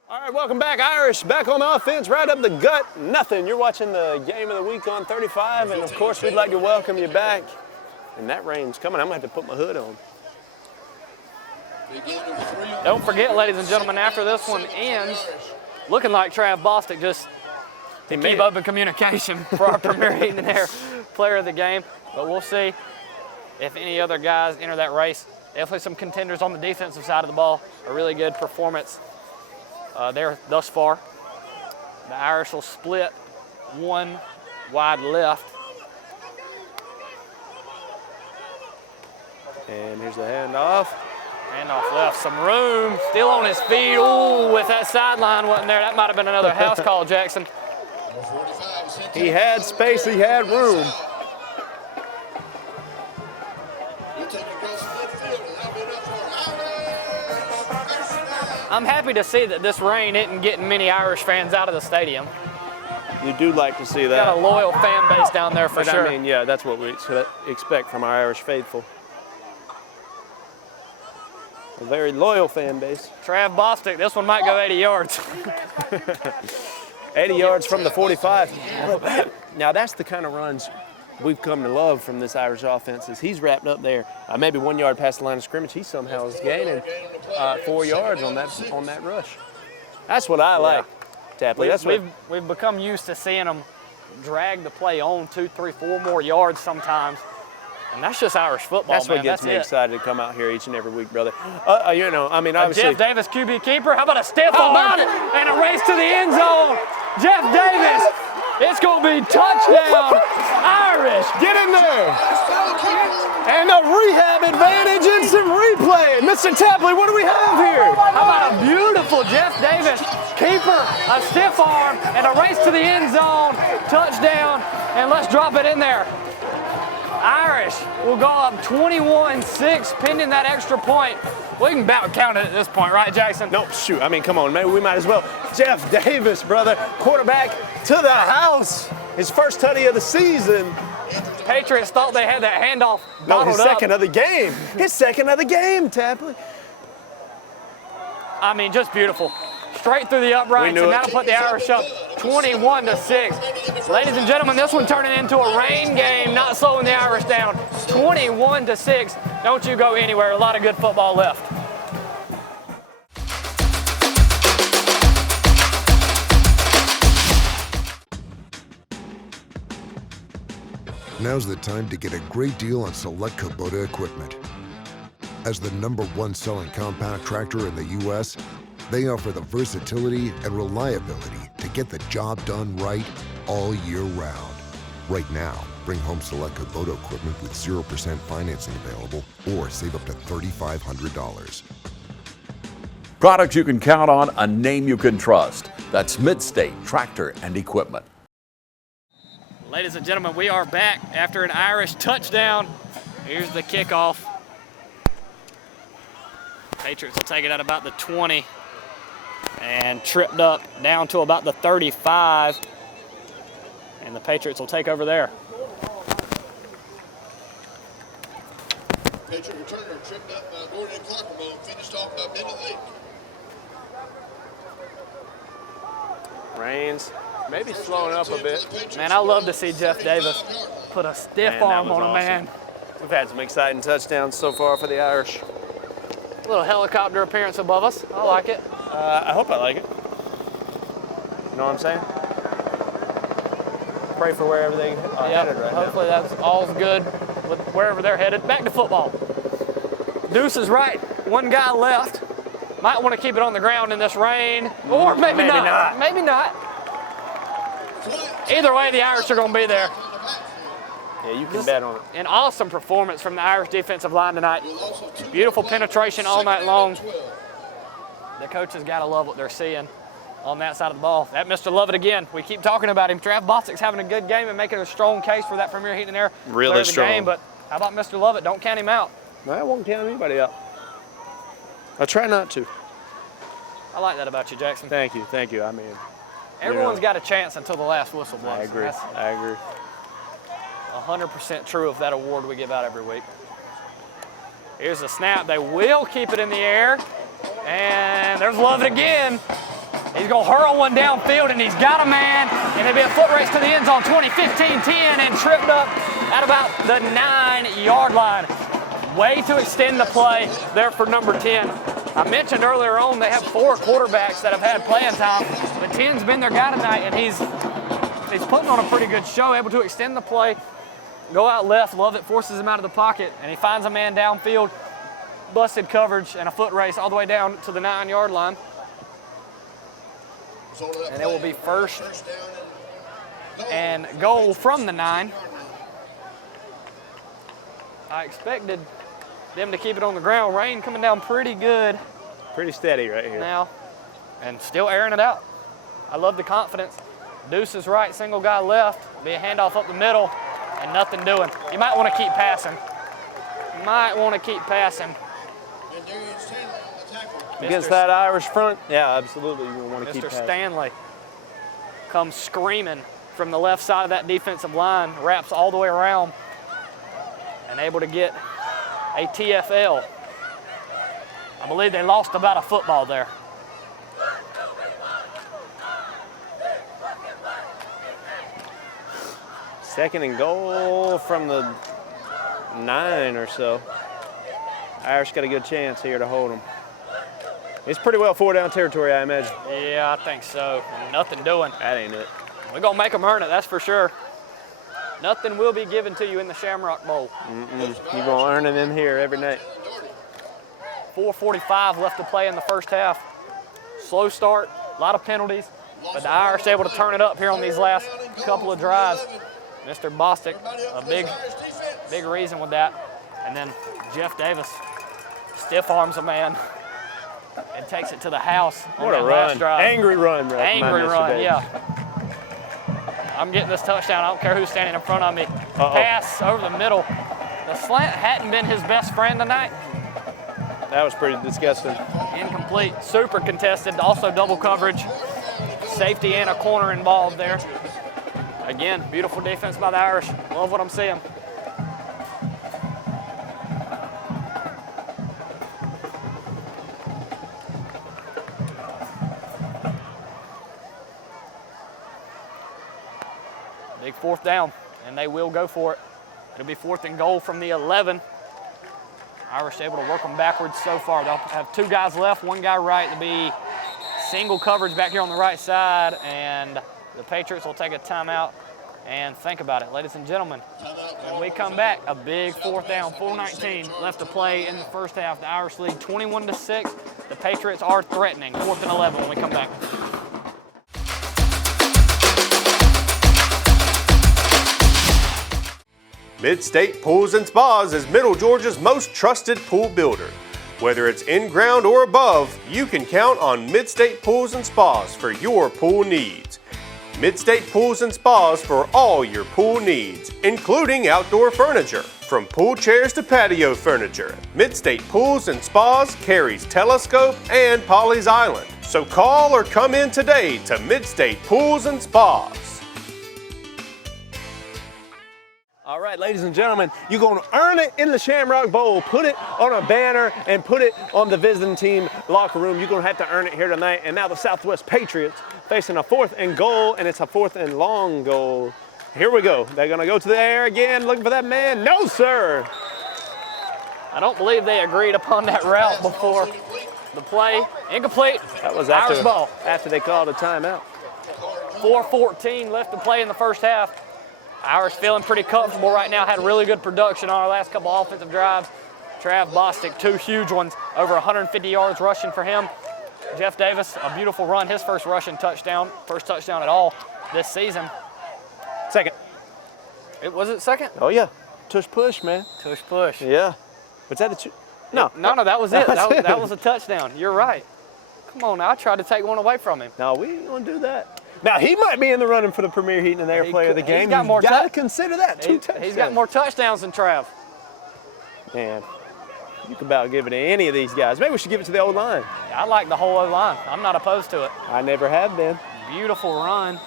All right, welcome back. Irish back on offense, right up the gut. Nothing. You're watching the game of the week on 35, and of course, we'd like to welcome you back. And that rain's coming. I'm going to have to put my hood on. Don't forget, ladies and gentlemen, after this one ends, looking like Trav Bostic just to keep open communication for our Premier Heating and Air player of the game. But we'll see if any other guys enter that race. Definitely some contenders on the defensive side of the ball. A really good performance there thus far. The Irish will split one wide left. And here's the handoff. Handoff left, some room, still on his feet. Ooh, with that sideline wasn't there, that might have been another house call, Jackson. He had space, he had room. I'm happy to see that this rain isn't getting many Irish fans out of the stadium. You do like to see that. Got a loyal fan base down there for But sure. I mean, yeah, that's what we expect from our Irish faithful. A very loyal fan base. Trav Bostic, this one might go 80 yards. 80 yards from the 45. Now that's the kind of runs we've come to love from this Irish offense. Is he's wrapped up there, maybe 1 yard past the line of scrimmage. He somehow is gaining 4 yards on that rush. That's what I like, Tapley. We've become used to seeing them drag the play on 2, 3, 4 more yards sometimes. And that's just Irish football, That's what gets me excited to come out here each and every week, brother. You know, I mean, obviously. Jeff Davis, QB keeper. How about a stiff arm and a race to the end zone? Jeff Davis, it's going to be touchdown, Irish. Get in there. And a rehab advantage and some replay. Mr. Tapley, what do we have here? How about a beautiful Jeff Davis keeper, a stiff arm, and a race to the end zone, touchdown, and let's drop it in there. Irish will go up 21-6 pending that extra point. We can about count it at this point, right, Jackson? No, shoot. I mean, come on, maybe we might as well. Jeff Davis, brother, quarterback to the house. His first tutty of the season. Patriots thought they had that handoff bottled up. No, his second of the game. His second of the game, Tapley. I mean, just beautiful. Straight through the uprights, and that'll put the Irish up 21-6. Ladies and gentlemen, this one turning into a rain game, not slowing the Irish down. 21-6. Don't you go anywhere. A lot of good football left. Now's the time to get a great deal on select Kubota equipment. As the #1 selling compact tractor in the U.S., they offer the versatility and reliability to get the job done right all year round. Right now, bring home select Kubota equipment with 0% financing available or save up to $3,500. Products you can count on, a name you can trust. That's Mid-State Tractor and Equipment. Ladies and gentlemen, we are back after an Irish touchdown. Here's the kickoff. Patriots will take it at about the 20 and tripped up down to about the 35. And the Patriots will take over there. Patriot returner tripped up by Gordon Clarkmore, finished off by Bennett Lake. Rains maybe slowing up a bit. Man, I love to see Jeff Davis put a stiff arm on a man. We've had some exciting touchdowns so far for the Irish. A little helicopter appearance above us. I like it. I hope I like it. You know what I'm saying? Pray for wherever they are headed right now. Hopefully that's all's good with wherever they're headed. Back to football. Deuce is right. One guy left. Might want to keep it on the ground in this rain, or maybe not. Maybe not. Either way, the Irish are going to be there. Yeah, you can bet on it. An awesome performance from the Irish defensive line tonight. Beautiful penetration all night long. The coaches got to love what they're seeing on that side of the ball. That Mr. Lovett again. We keep talking about him. Trav Bostic's having a good game and making a strong case for that Premier Heat and Air really strong game. But how about Mr. Lovett? Don't count him out. No, I won't count anybody out. I try not to. I like that about you, Jackson. Thank you. Thank you. I mean, everyone's got a chance until the last whistle blows. I agree. I agree. 100% true of that award we give out every week. Here's the snap. They will keep it in the air. And there's Lovett again. He's going to hurl one downfield, and he's got a man. And it'll be a foot race to the end zone, 20, 15, 10, and tripped up at about the 9-yard line. Way to extend the play there for number 10. I mentioned earlier on they have 4 quarterbacks that have had playing time, but 10's been their guy tonight, and he's putting on a pretty good show, able to extend the play, go out left. Lovett forces him out of the pocket, and he finds a man downfield, busted coverage, and a foot race all the way down to the 9-yard line. And it will be first and goal from the 9. I expected them to keep it on the ground. Rain coming down pretty good. Pretty steady right here. Now, and still airing it out. I love the confidence. Deuces right, single guy left. Be a handoff up the middle, and nothing doing. You might want to keep passing. Against that Irish front? Yeah, absolutely. You want to keep Mr. passing. Stanley comes screaming from the left side of that defensive line, wraps all the way around, and able to get a TFL. I believe they lost about a football there. Second and goal from the 9 or so. Irish got a good chance here to hold them. It's pretty well 4-down territory, I imagine. Yeah, I think so. Nothing doing. That ain't it. We're going to make them earn it, that's for sure. Nothing will be given to you in the Shamrock Bowl. You're going to earn it in here every night. 4:45 left to play in the first half. Slow start, a lot of penalties, but the Irish able to turn it up here on these last couple of drives. Mr. Bostic, a big reason with that. And then Jeff Davis stiff arms a man and takes it to the house on What a that run. last drive. Angry run, right? Angry run, yeah. I'm getting this touchdown. I don't care who's standing in front of me. Pass over the middle. The slant hadn't been his best friend tonight. That was pretty disgusting. Incomplete, super contested, also double coverage. Safety and a corner involved there. Again, beautiful defense by the Irish. Love what I'm seeing. Big 4th down, and they will go for it. It'll be 4th and goal from the 11. Irish able to work them backwards so far. They'll have 2 guys left, 1 guy right. It'll be single coverage back here on the right side, and the Patriots will take a timeout and think about it. Ladies and gentlemen, when we come back, a big 4th down, 4:19 left to play in the first half. The Irish lead 21-6. The Patriots are threatening. 4th and 11 when we come back. Mid-State Pools and Spas is Middle Georgia's most trusted pool builder. Whether it's in-ground or above, you can count on Mid-State Pools and Spas for your pool needs. Mid-State Pools and Spas for all your pool needs, including outdoor furniture. From pool chairs to patio furniture, Mid-State Pools and Spas carries Telescope and Polly's Island. So call or come in today to Mid-State Pools and Spas. All right, ladies and gentlemen, you're going to earn it in the Shamrock Bowl. Put it on a banner and put it on the visiting team locker room. You're going to have to earn it here tonight. And now the Southwest Patriots facing a 4th and goal, and it's a 4th and long goal. Here we go. They're going to go to the air again, looking for that man. No, sir. I don't believe they agreed upon that route before the play. Incomplete. That was Irish ball. after they called a timeout. 4:14 left to play in the first half. Irish feeling pretty comfortable right now. Had really good production on our last couple offensive drives. Trav Bostic, 2 huge ones, over 150 yards rushing for him. Jeff Davis, a beautiful run, his first rushing touchdown, first touchdown at all this season. Second. Was it second? Oh, yeah. Tush push, man. Tush push. Yeah. Was that a No, that was it. That was a touchdown. You're right. Come on now, I tried to take one away from him. No, we ain't going to do that. Now, he might be in the running for the Premier Heat and Air Player of the game. He's got more got to consider that. 2 touchdowns. He's got more touchdowns than Trav. Man, you can about give it to any of these guys. Maybe we should give it to the O-line. I like the whole O-line. I'm not opposed to it. I never have been. Beautiful run.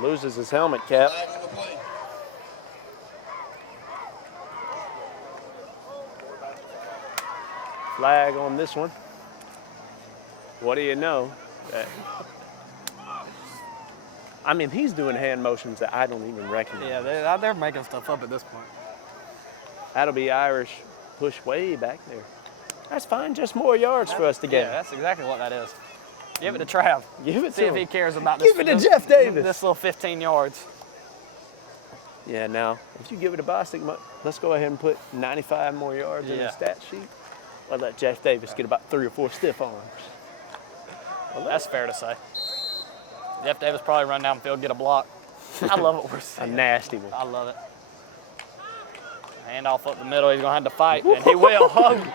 Loses his helmet cap. Flag on this one. What do you know? I mean, he's doing hand motions that I don't even recognize. Yeah, they're making stuff up at this point. That'll be Irish push way back there. That's fine, just more yards for us to get. Yeah, that's exactly what that is. Give it to Trav. Give it See to if him. he cares about this. Give it to Jeff Davis. This little 15 yards. Yeah, now, if you give it to Bostic, let's go ahead and put 95 more yards in the stat sheet. I'll let Jeff Davis get about 3 or 4 stiff arms. Well, that's fair to say. Jeff Davis probably run downfield, get a block. I love what we're seeing. A nasty one. I love it. Handoff up the middle. He's going to have to fight, and he will.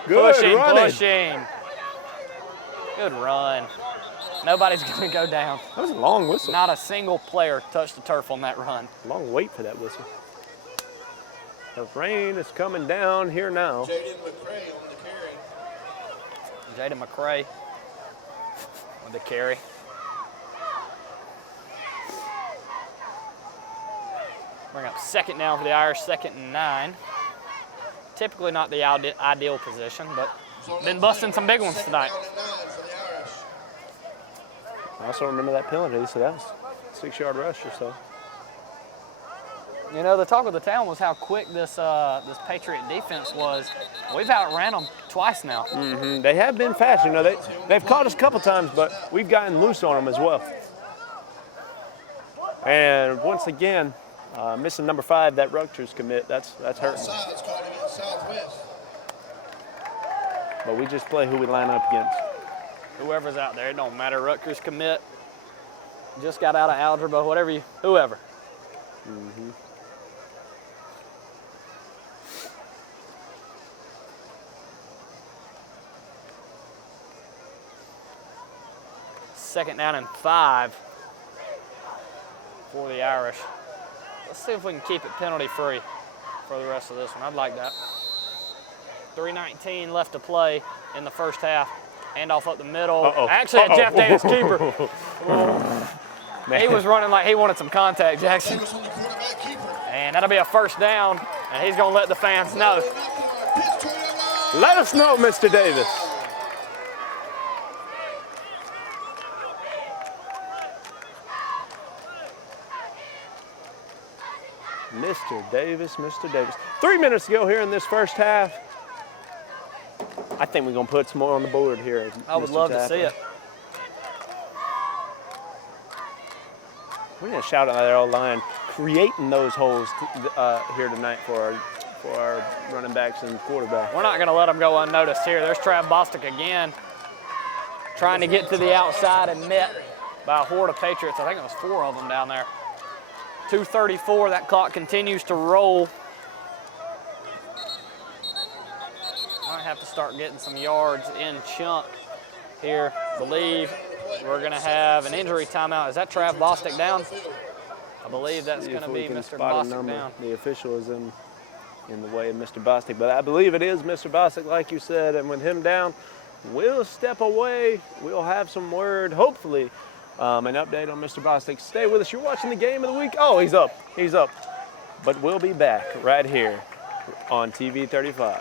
Good pushing. running. Good Good run. Nobody's going to go down. That was a long whistle. Not a single player touched the turf on that run. Long wait for that whistle. The rain is coming down here now. Jaden McCray on the carry. Jaden McCray with the carry. Bring up second down for the Irish, 2nd and 9. Typically not the ideal position, but been busting some big ones tonight. I also remember that penalty, so that was a 6-yard rush or so. You know, the talk of the town was how quick this Patriot defense was. We've outran them twice now. Mm-hmm. They have been fast. You know, they've caught us a couple times, but we've gotten loose on them as well. And once again, missing number 5, that Rutgers commit, that's hurting. But we just play who we line up against. Whoever's out there, it don't matter. Rutgers commit, just got out of algebra, whoever. Mm-hmm. Second down and 5 for the Irish. Let's see if we can keep it penalty free for the rest of this one. I'd like that. 3:19 left to play in the first half. Handoff up the middle. Actually, a Jeff Davis keeper. He was running like he wanted some contact, Jackson. And that'll be a first down, and he's going to let the fans know. Let us know, Mr. Davis. Mr. Davis, Mr. Davis. 3 minutes to go here in this first half. I think we're going to put some more on the board here. I would love to see it. We need to shout out there all line, creating those holes here tonight for our running backs and quarterback. We're not going to let them go unnoticed here. There's Trav Bostic again, trying to get to the outside and met by a horde of Patriots. I think it was 4 of them down there. 2:34, that clock continues to roll. Might have to start getting some yards in chunk here. Believe we're going to have an injury timeout. Is that Trav Bostic down? I believe that's going to be Mr. Bostic down. The official is in the way of Mr. Bostic, but I believe it is Mr. Bostic, like you said, and with him down, we'll step away. We'll have some word, hopefully, an update on Mr. Bostic. Stay with us. You're watching the game of the week. Oh, he's up. He's up. But we'll be back right here on TV 35.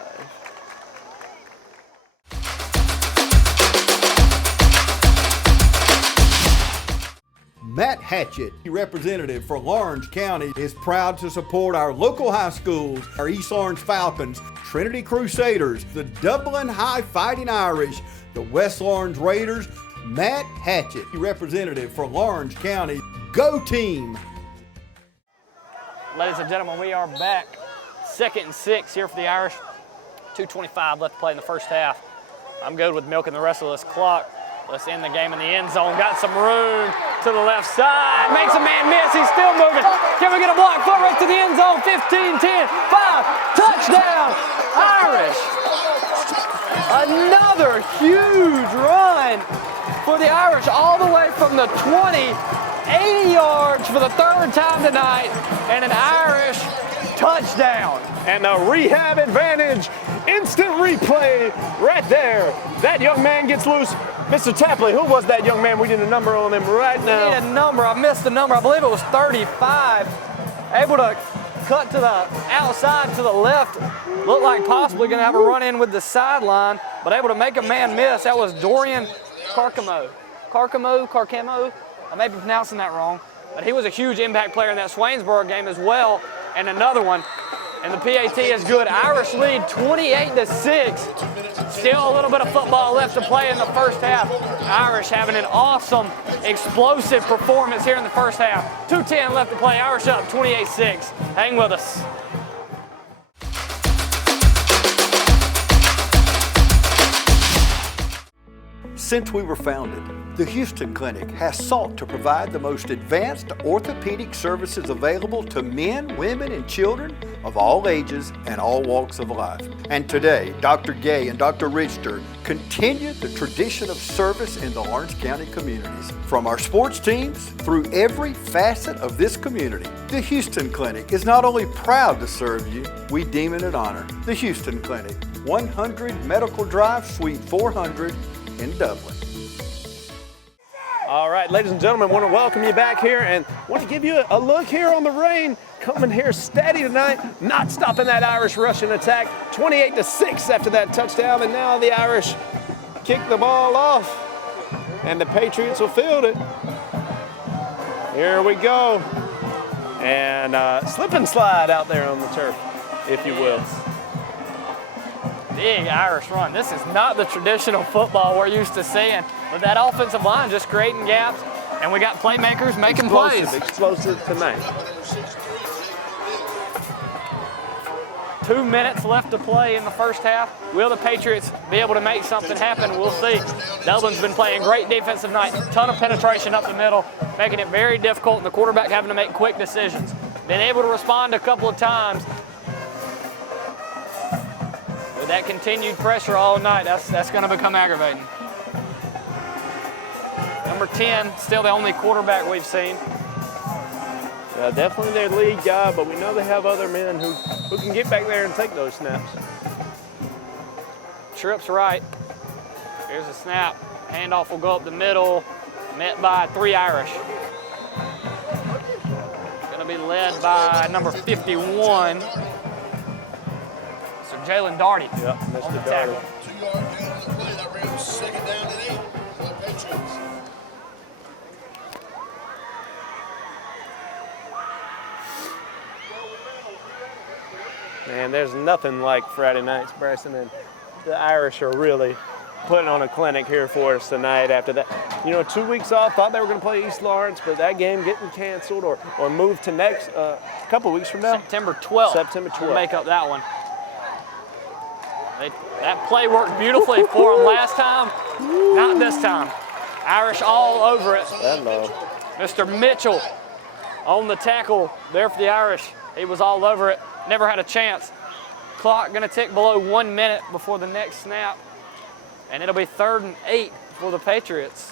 Matt Hatchett, representative for Lawrence County, is proud to support our local high schools, our East Lawrence Falcons, Trinity Crusaders, the Dublin High Fighting Irish, the West Lawrence Raiders. Matt Hatchett, representative for Lawrence County. Go team! Ladies and gentlemen, we are back. 2nd and 6 here for the Irish. 2:25 left to play in the first half. I'm good with milking the rest of this clock. Let's end the game in the end zone. Got some room to the left side. Makes a man miss. He's still moving. Can we get a block? Foot race to the end zone. 15, 10, 5. Touchdown, Irish. Another huge run for the Irish all the way from the 20. 80 yards for the 3rd time tonight. And an Irish touchdown. And a rehab advantage. Instant replay right there. That young man gets loose. Mr. Tapley, who was that young man? We need a number on him right now. We need a number. I missed the number. I believe it was 35. Able to cut to the outside to the left. Looked like possibly going to have a run-in with the sideline, but able to make a man miss. That was Dorian Carcamo. I may be pronouncing that wrong, but he was a huge impact player in that Swainsboro game as well. And another one. And the PAT is good. Irish lead 28-6. Still a little bit of football left to play in the first half. Irish having an awesome, explosive performance here in the first half. 2:10 left to play. Irish up 28-6. Hang with us. Since we were founded, the Houston Clinic has sought to provide the most advanced orthopedic services available to men, women, and children of all ages and all walks of life. And today, Dr. Gay and Dr. Richter continue the tradition of service in the Lawrence County communities. From our sports teams through every facet of this community, the Houston Clinic is not only proud to serve you, we deem it an honor. The Houston Clinic, 100 Medical Drive, Suite 400 in Dublin. All right, ladies and gentlemen, want to welcome you back here and want to give you a look here on the rain. Coming here steady tonight, not stopping that Irish rushing attack. 28-6 after that touchdown, and now the Irish kick the ball off, and the Patriots will field it. Here we go. And slip and slide out there on the turf, if you will. Big Irish run. This is not the traditional football we're used to seeing, but that offensive line just creating gaps, and we got playmakers making plays. Explosive tonight. 2 minutes left to play in the first half. Will the Patriots be able to make something happen? We'll see. Dublin's been playing great defensive night. Ton of penetration up the middle, making it very difficult, and the quarterback having to make quick decisions. Been able to respond a couple of times. With that continued pressure all night, that's going to become aggravating. Number 10, still the only quarterback we've seen. Yeah, definitely their lead guy, but we know they have other men who can get back there and take those snaps. Trips right. Here's a snap. Handoff will go up the middle, met by 3 Irish. Going to be led by number 51. Jalen Darty on the tackle. 2 yards down on the play. That brings 2nd down and 8 for the Patriots. Man, there's nothing like Friday nights, Bryson, and the Irish are really putting on a clinic here for us tonight after that. 2 weeks off, thought they were going to play East Lawrence, but that game getting canceled or moved to next couple weeks from now. September 12th. September 12th. We'll make up that one. That play worked beautifully for them last time. Not this time. Irish all over it. Hello. Mr. Mitchell on the tackle there for the Irish. He was all over it. Never had a chance. Clock going to tick below 1 minute before the next snap. And it'll be 3rd and 8 for the Patriots.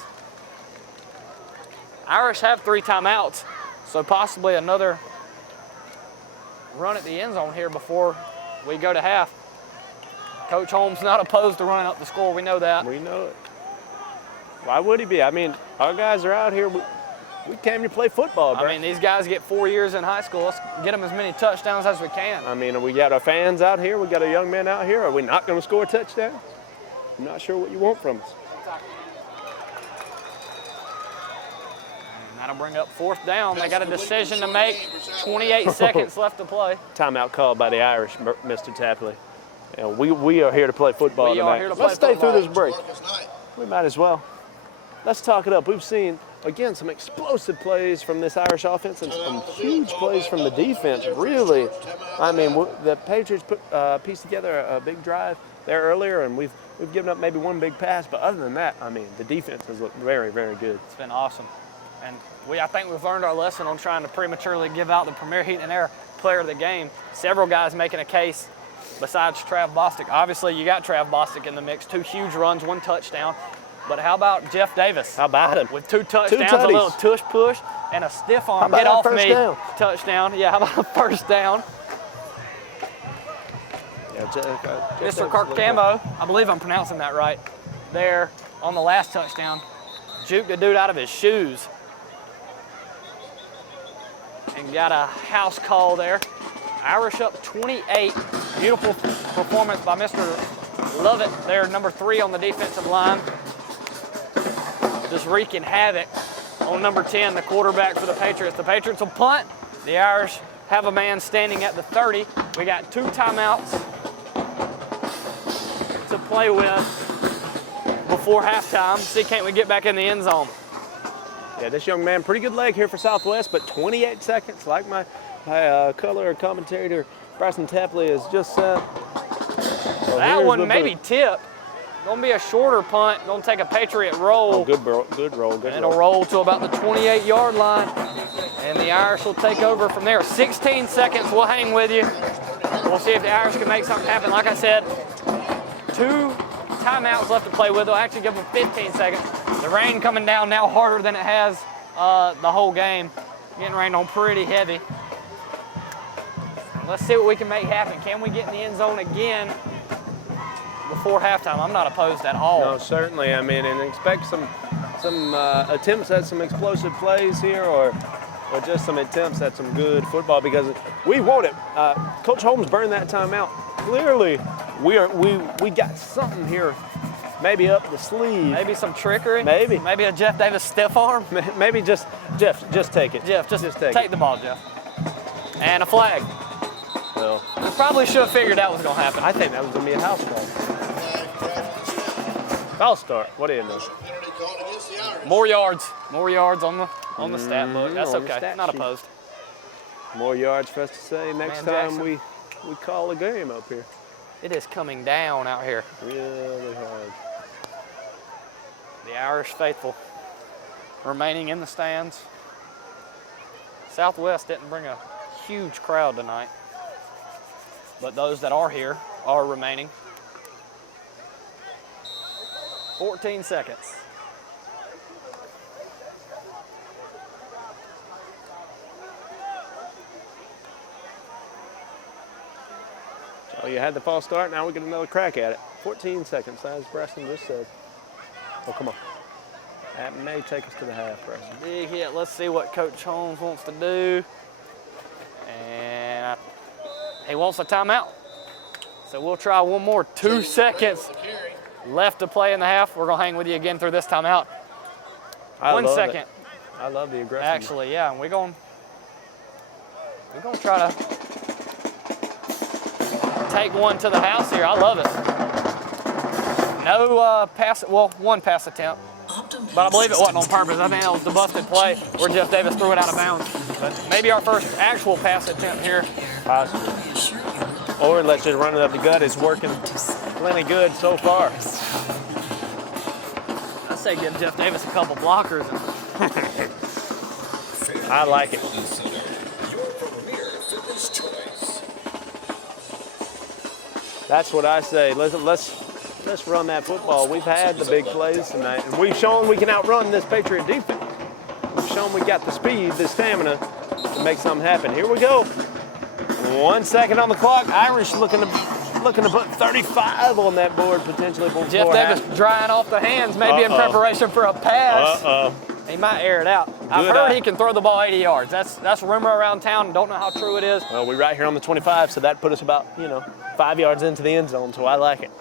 Irish have 3 timeouts, so possibly another run at the end zone here before we go to half. Coach Holmes not opposed to running up the score. We know that. We know it. Why would he be? I mean, our guys are out here. We came to play football, bro. I mean, these guys get 4 years in high school. Let's get them as many touchdowns as we can. I mean, we got our fans out here. We got our young men out here. Are we not going to score a touchdown? I'm not sure what you want from us. And that'll bring up 4th down. They got a decision to make. 28 seconds left to play. Timeout called by the Irish, Mr. Tapley. And we are here to play football tonight. Let's stay through this break. We might as well. Let's talk it up. We've seen, again, some explosive plays from this Irish offense and some huge plays from the defense. Really, I mean, the Patriots pieced together a big drive there earlier, and we've given up maybe one big pass. But other than that, I mean, the defense has looked very, very good. It's been awesome. And I think we've learned our lesson on trying to prematurely give out the Premier Heat and Air player of the game. Several guys making a case besides Trav Bostic. Obviously, you got Trav Bostic in the mix. 2 huge runs, 1 touchdown. But how about Jeff Davis? How about him? With 2 touchdowns, a little tush push, and a stiff arm get off me touchdown. Yeah, how about a first down? Yeah, Mr. Carcamo, I believe I'm pronouncing that right, there on the last touchdown. Juked the dude out of his shoes. And got a house call there. Irish up 28. Beautiful performance by Mr. Lovett there, number 3 on the defensive line. Just wreaking havoc on number 10, the quarterback for the Patriots. The Patriots will punt. The Irish have a man standing at the 30. We got 2 timeouts to play with before halftime. See, can't we get back in the end zone? Yeah, this young man, pretty good leg here for Southwest, but 28 seconds, like my color commentator Bryson Tapley has just said. That one maybe tip. Gonna be a shorter punt. Gonna take a Patriot roll. Oh, good roll, good And it'll roll to about the 28-yard line. And the Irish will take over from there. 16 seconds, we'll hang with you. We'll see if the Irish can make something happen. Like I said, 2 timeouts left to play with. They'll actually give them 15 seconds. The rain coming down now harder than it has the whole game. Getting rained on pretty heavy. Let's see what we can make happen. Can we get in the end zone again before halftime? I'm not opposed at all. No, certainly. I mean, and expect some attempts at some explosive plays here, or just some attempts at some good football, because we want it. Coach Holmes burned that timeout. Clearly, we got something here, maybe up the sleeve. Maybe some trickery. Maybe a Jeff Davis stiff arm. Maybe just take it. Jeff, just take the ball, Jeff. And a flag. Well, we probably should have figured out what was going to happen. I think that was going to be a house call. False start. What do you know? More yards on the stat book. That's okay. Not opposed. More yards for us to say next time Jackson. we call a game up here. It is coming down out here. Really hard. The Irish faithful remaining in the stands. Southwest didn't bring a huge crowd tonight, but those that are here are remaining. 14 seconds. So you had the false start, now we get another crack at it. 14 seconds, as Preston just said. Oh, come on. That may take us to the half, Preston. Big hit. Let's see what Coach Holmes wants to do. And he wants a timeout. So we'll try one more. 2 seconds left to play in the half. We're going to hang with you again through this timeout. 1 second. I love the aggression. Actually, yeah, and we're going to try to take one to the house here. I love it. No pass, well, one pass attempt, but I believe it wasn't on purpose. I think that was the busted play where Jeff Davis threw it out of bounds. But maybe our first actual pass attempt here. Possibly. Or let's just run it up the gut. It's working plenty good so far. I say give Jeff Davis a couple blockers. I like it. That's what I say. Let's run that football. We've had the big plays tonight, and we've shown we can outrun this Patriot defense. We've shown we got the speed, the stamina to make something happen. Here we go. 1 second on the clock. Irish looking to put 35 on that board potentially before Jeff Davis drying off the hands, maybe in preparation for a pass. He might air it out. I've heard he can throw the ball 80 yards. That's rumor around town. Don't know how true it is. Well, we're right here on the 25, so that put us about 5 yards into the end zone. So I like it.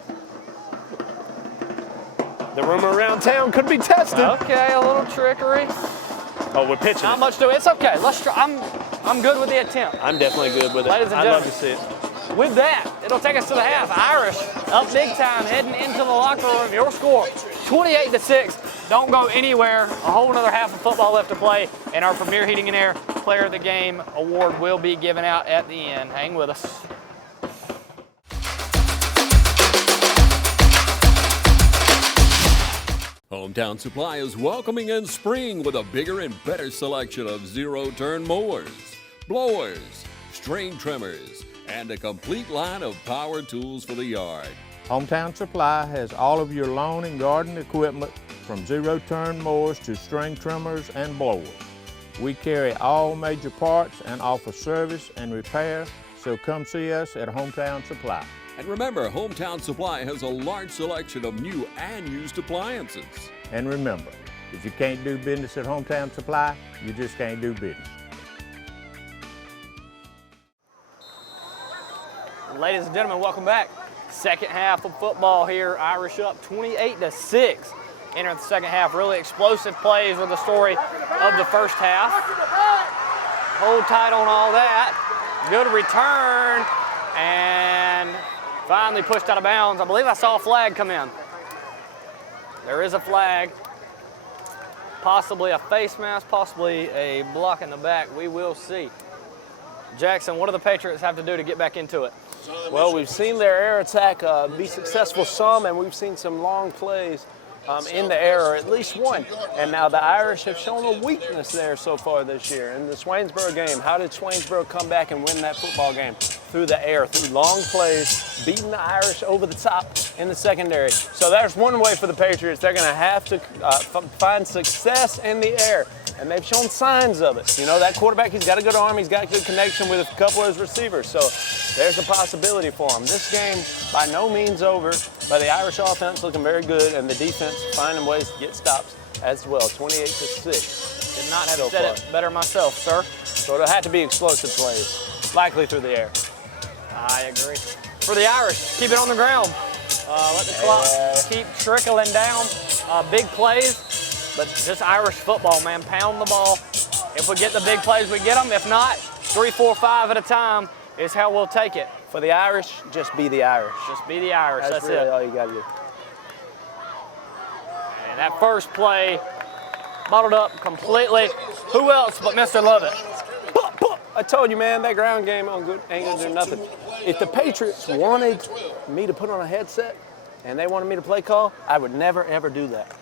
The rumor around town could be tested. Okay, a little trickery. Oh, we're pitching. Not much to it. It's okay. Let's try. I'm good with the attempt. I'm definitely good with it. Ladies and I'd gentlemen, love to see it. With that, it'll take us to the half. Irish up big time, heading into the locker room. Your score, 28-6. Don't go anywhere. A whole another half of football left to play, and our Premier Heating and Air Player of the Game award will be given out at the end. Hang with us. Hometown Supply is welcoming in spring with a bigger and better selection of zero-turn mowers, blowers, string trimmers, and a complete line of power tools for the yard. Hometown Supply has all of your lawn and garden equipment, from zero-turn mowers to string trimmers and blowers. We carry all major parts and offer service and repair, so come see us at Hometown Supply. And remember, Hometown Supply has a large selection of new and used appliances. And remember, if you can't do business at Hometown Supply, you just can't do business. Ladies and gentlemen, welcome back. Second half of football here. Irish up 28-6. Entering the second half, really explosive plays were the story of the first half. Hold tight on all that. Good return, and finally pushed out of bounds. I believe I saw a flag come in. There is a flag. Possibly a face mask, possibly a block in the back. We will see. Jackson, what do the Patriots have to do to get back into it? Well, we've seen their air attack be successful some, and we've seen some long plays in the air, or at least one. And now the Irish have shown a weakness there so far this year. In the Swainsboro game, how did Swainsboro come back and win that football game? Through the air, through long plays, beating the Irish over the top in the secondary. So there's one way for the Patriots. They're going to have to find success in the air. And they've shown signs of it. You know, that quarterback, he's got a good arm, he's got a good connection with a couple of his receivers. So there's a possibility for him. This game, by no means over, but the Irish offense looking very good, and the defense finding ways to get stops as well. 28-6. Did not have said it better myself, sir. So it'll have to be explosive plays, likely through the air. I agree. For the Irish, keep it on the ground. Let the clock keep trickling down. Big plays. But just Irish football, man, pound the ball. If we get the big plays, we get them. If not, 3, 4, 5 at a time is how we'll take it. For the Irish, just be the Irish. Just be the Irish, that's really it. all you got to do. And that first play, bottled up completely. Who else but Mr. Lovett? I told you, man, that ground game ain't going to do nothing. If the Patriots wanted me to put on a headset and they wanted me to play call, I would never, ever do that.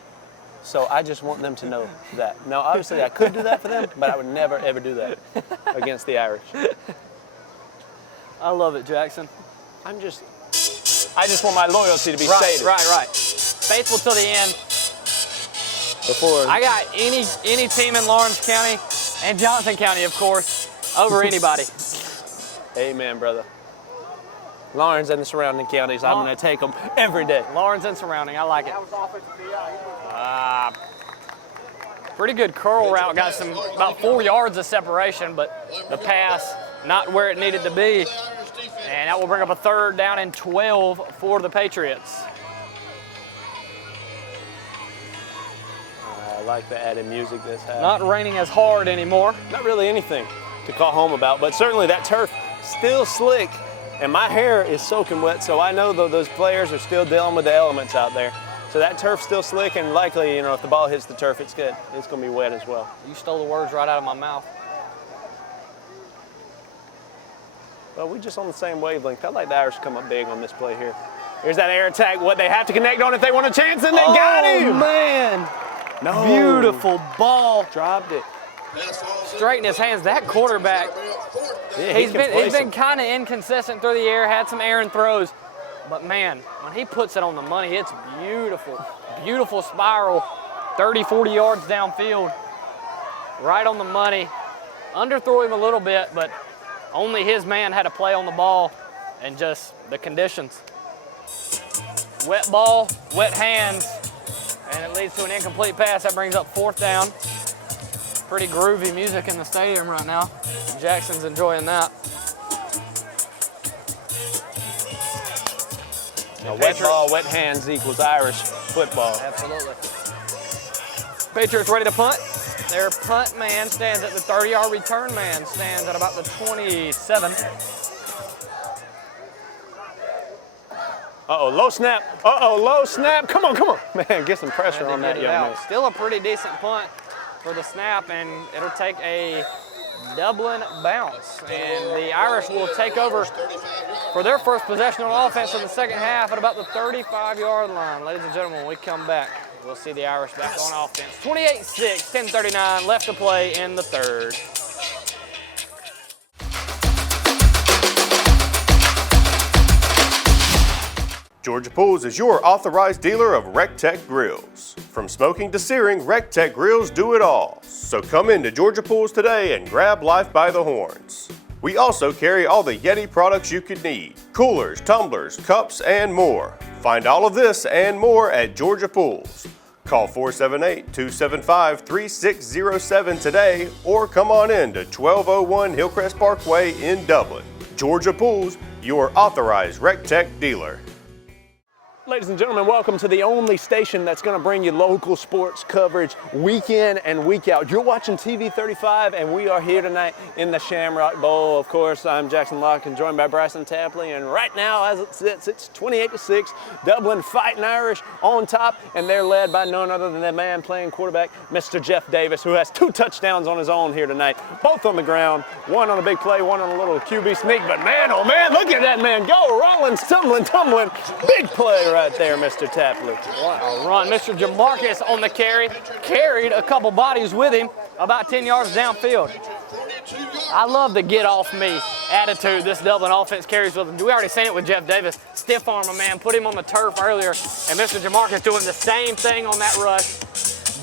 So I just want them to know that. Now, obviously, I could do that for them, but I would never, ever do that against the Irish. I love it, Jackson. I just want my loyalty to be stated. Right. Faithful till the end. I got any team in Lawrence County and Johnson County, of course, over anybody. Amen, brother. Lawrence and the surrounding counties, I'm going to take them every day. Lawrence and surrounding, I like it. Pretty good curl route, got about 4 yards of separation, but the pass not where it needed to be. And that will bring up a 3rd down and 12 for the Patriots. I like the added music this has. Not raining as hard anymore. Not really anything to call home about, but certainly that turf still slick, and my hair is soaking wet, so I know those players are still dealing with the elements out there. So that turf's still slick, and likely, you know, if the ball hits the turf, it's good. It's going to be wet as well. You stole the words right out of my mouth. Well, we're just on the same wavelength. I'd like the Irish to come up big on this play here. Here's that air attack, what they have to connect on if they want a chance, and they got him! Oh, man! No. Beautiful ball. Dropped it. Straight in his hands. That quarterback, yeah, he's been kind of inconsistent through the air, had some errant throws. But man, when he puts it on the money, it's beautiful. Beautiful spiral, 30, 40 yards downfield. Right on the money. Underthrew him a little bit, but only his man had a play on the ball and just the conditions. Wet ball, wet hands, and it leads to an incomplete pass. That brings up 4th down. Pretty groovy music in the stadium right now. Jackson's enjoying that. A wet ball, wet hands equals Irish football. Absolutely. Patriots ready to punt. Their punt man stands at the 30-yard, return man stands at about the 27. Uh-oh, low snap. Uh-oh, low snap. Come on. Man, get some pressure on that young man. Still a pretty decent punt for the snap, and it'll take a Dublin bounce. And the Irish will take over for their first possession on offense in the second half at about the 35-yard line. Ladies and gentlemen, when we come back, we'll see the Irish back on offense. 28-6, 10:39 left to play in the 3rd. Georgia Pools is your authorized dealer of RecTech grills. From smoking to searing, RecTech grills do it all. So come into Georgia Pools today and grab life by the horns. We also carry all the Yeti products you could need: coolers, tumblers, cups, and more. Find all of this and more at Georgia Pools. Call 478-275-3607 today or come on in to 1201 Hillcrest Parkway in Dublin. Georgia Pools, your authorized RecTech dealer. Ladies and gentlemen, welcome to the only station that's going to bring you local sports coverage week in and week out. You're watching TV 35, and we are here tonight in the Shamrock Bowl. Of course, I'm Jackson Locke, and joined by Bryson Tapley. And right now, as it sits, it's 28-6. Dublin Fighting Irish on top, and they're led by none other than the man playing quarterback, Mr. Jeff Davis, who has 2 touchdowns on his own here tonight, both on the ground. One on a big play, one on a little QB sneak. But man, oh man, look at that man go, rolling, tumbling. Big play right there, Mr. Tapley. What a run. Mr. Jamarcus on the carry, carried a couple bodies with him about 10 yards downfield. I love the get off me attitude this Dublin offense carries with them. We already seen it with Jeff Davis. Stiff arm a man, put him on the turf earlier, and Mr. Jamarcus doing the same thing on that rush.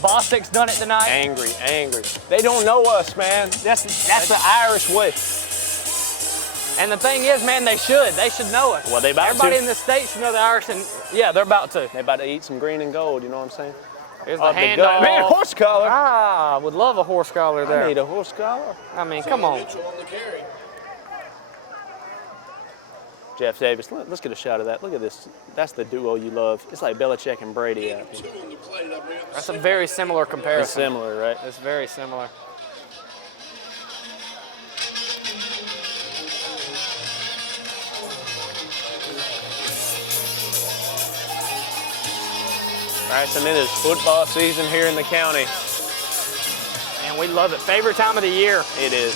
Bostic's done it tonight. Angry. They don't know us, man. That's the Irish way. And the thing is, man, they should know it. Well, they about Everybody to. in the state should know the Irish, and yeah, they're about to. They're about to eat some green and gold, you know what I'm saying? Here's the handoff. Man, horse collar. I would love a horse collar there. I need a horse collar. I mean, come on. Jeff Davis, let's get a shot of that. Look at this. That's the duo you love. It's like Belichick and Brady out here. That's a very similar comparison. It's similar, right? It's very similar. Bryson, it is football season here in the county. And we love it. Favorite time of the year. It is.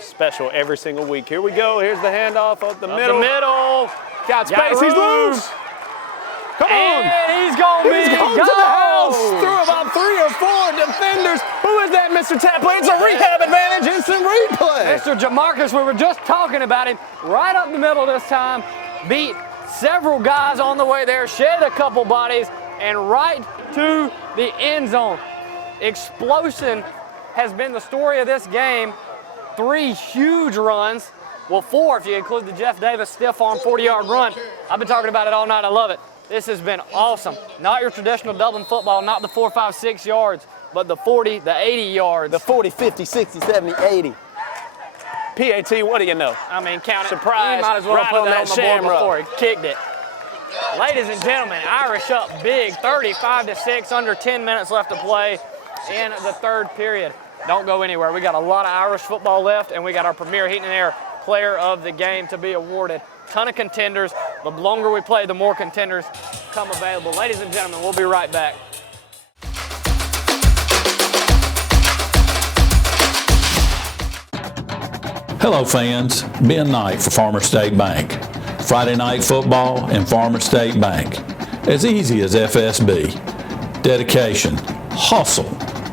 Special every single week. Here we go. Here's the handoff up the middle. Got space. He's loose. Come on. And he's going to to the house. Through about 3 or 4 defenders. Who is that, Mr. Tapley? It's a rehab advantage. Instant replay. Mr. Jamarcus, we were just talking about him. Right up the middle this time. Beat several guys on the way there. Shed a couple bodies. And right to the end zone. Explosion has been the story of this game. 3 huge runs. Well, 4 if you include the Jeff Davis stiff arm 40-yard run. I've been talking about it all night. I love it. This has been awesome. Not your traditional Dublin football, not the 4, 5, 6 yards, but the 40, the 80 yards. The 40, 50, 60, 70, 80. PAT, what do you know? I mean, count it. Surprise. You might as well Right put on that that on the board shamrock. before he kicked it. Ladies and gentlemen, Irish up big, 35-6, under 10 minutes left to play in the 3rd period. Don't go anywhere. We got a lot of Irish football left, and we got our premier heat and air player of the game to be awarded. Ton of contenders. The longer we play, the more contenders come available. Ladies and gentlemen, we'll be right back. Hello fans, Ben Knight for Farmer State Bank. Friday night football and Farmer State Bank. As easy as FSB. Dedication, hustle,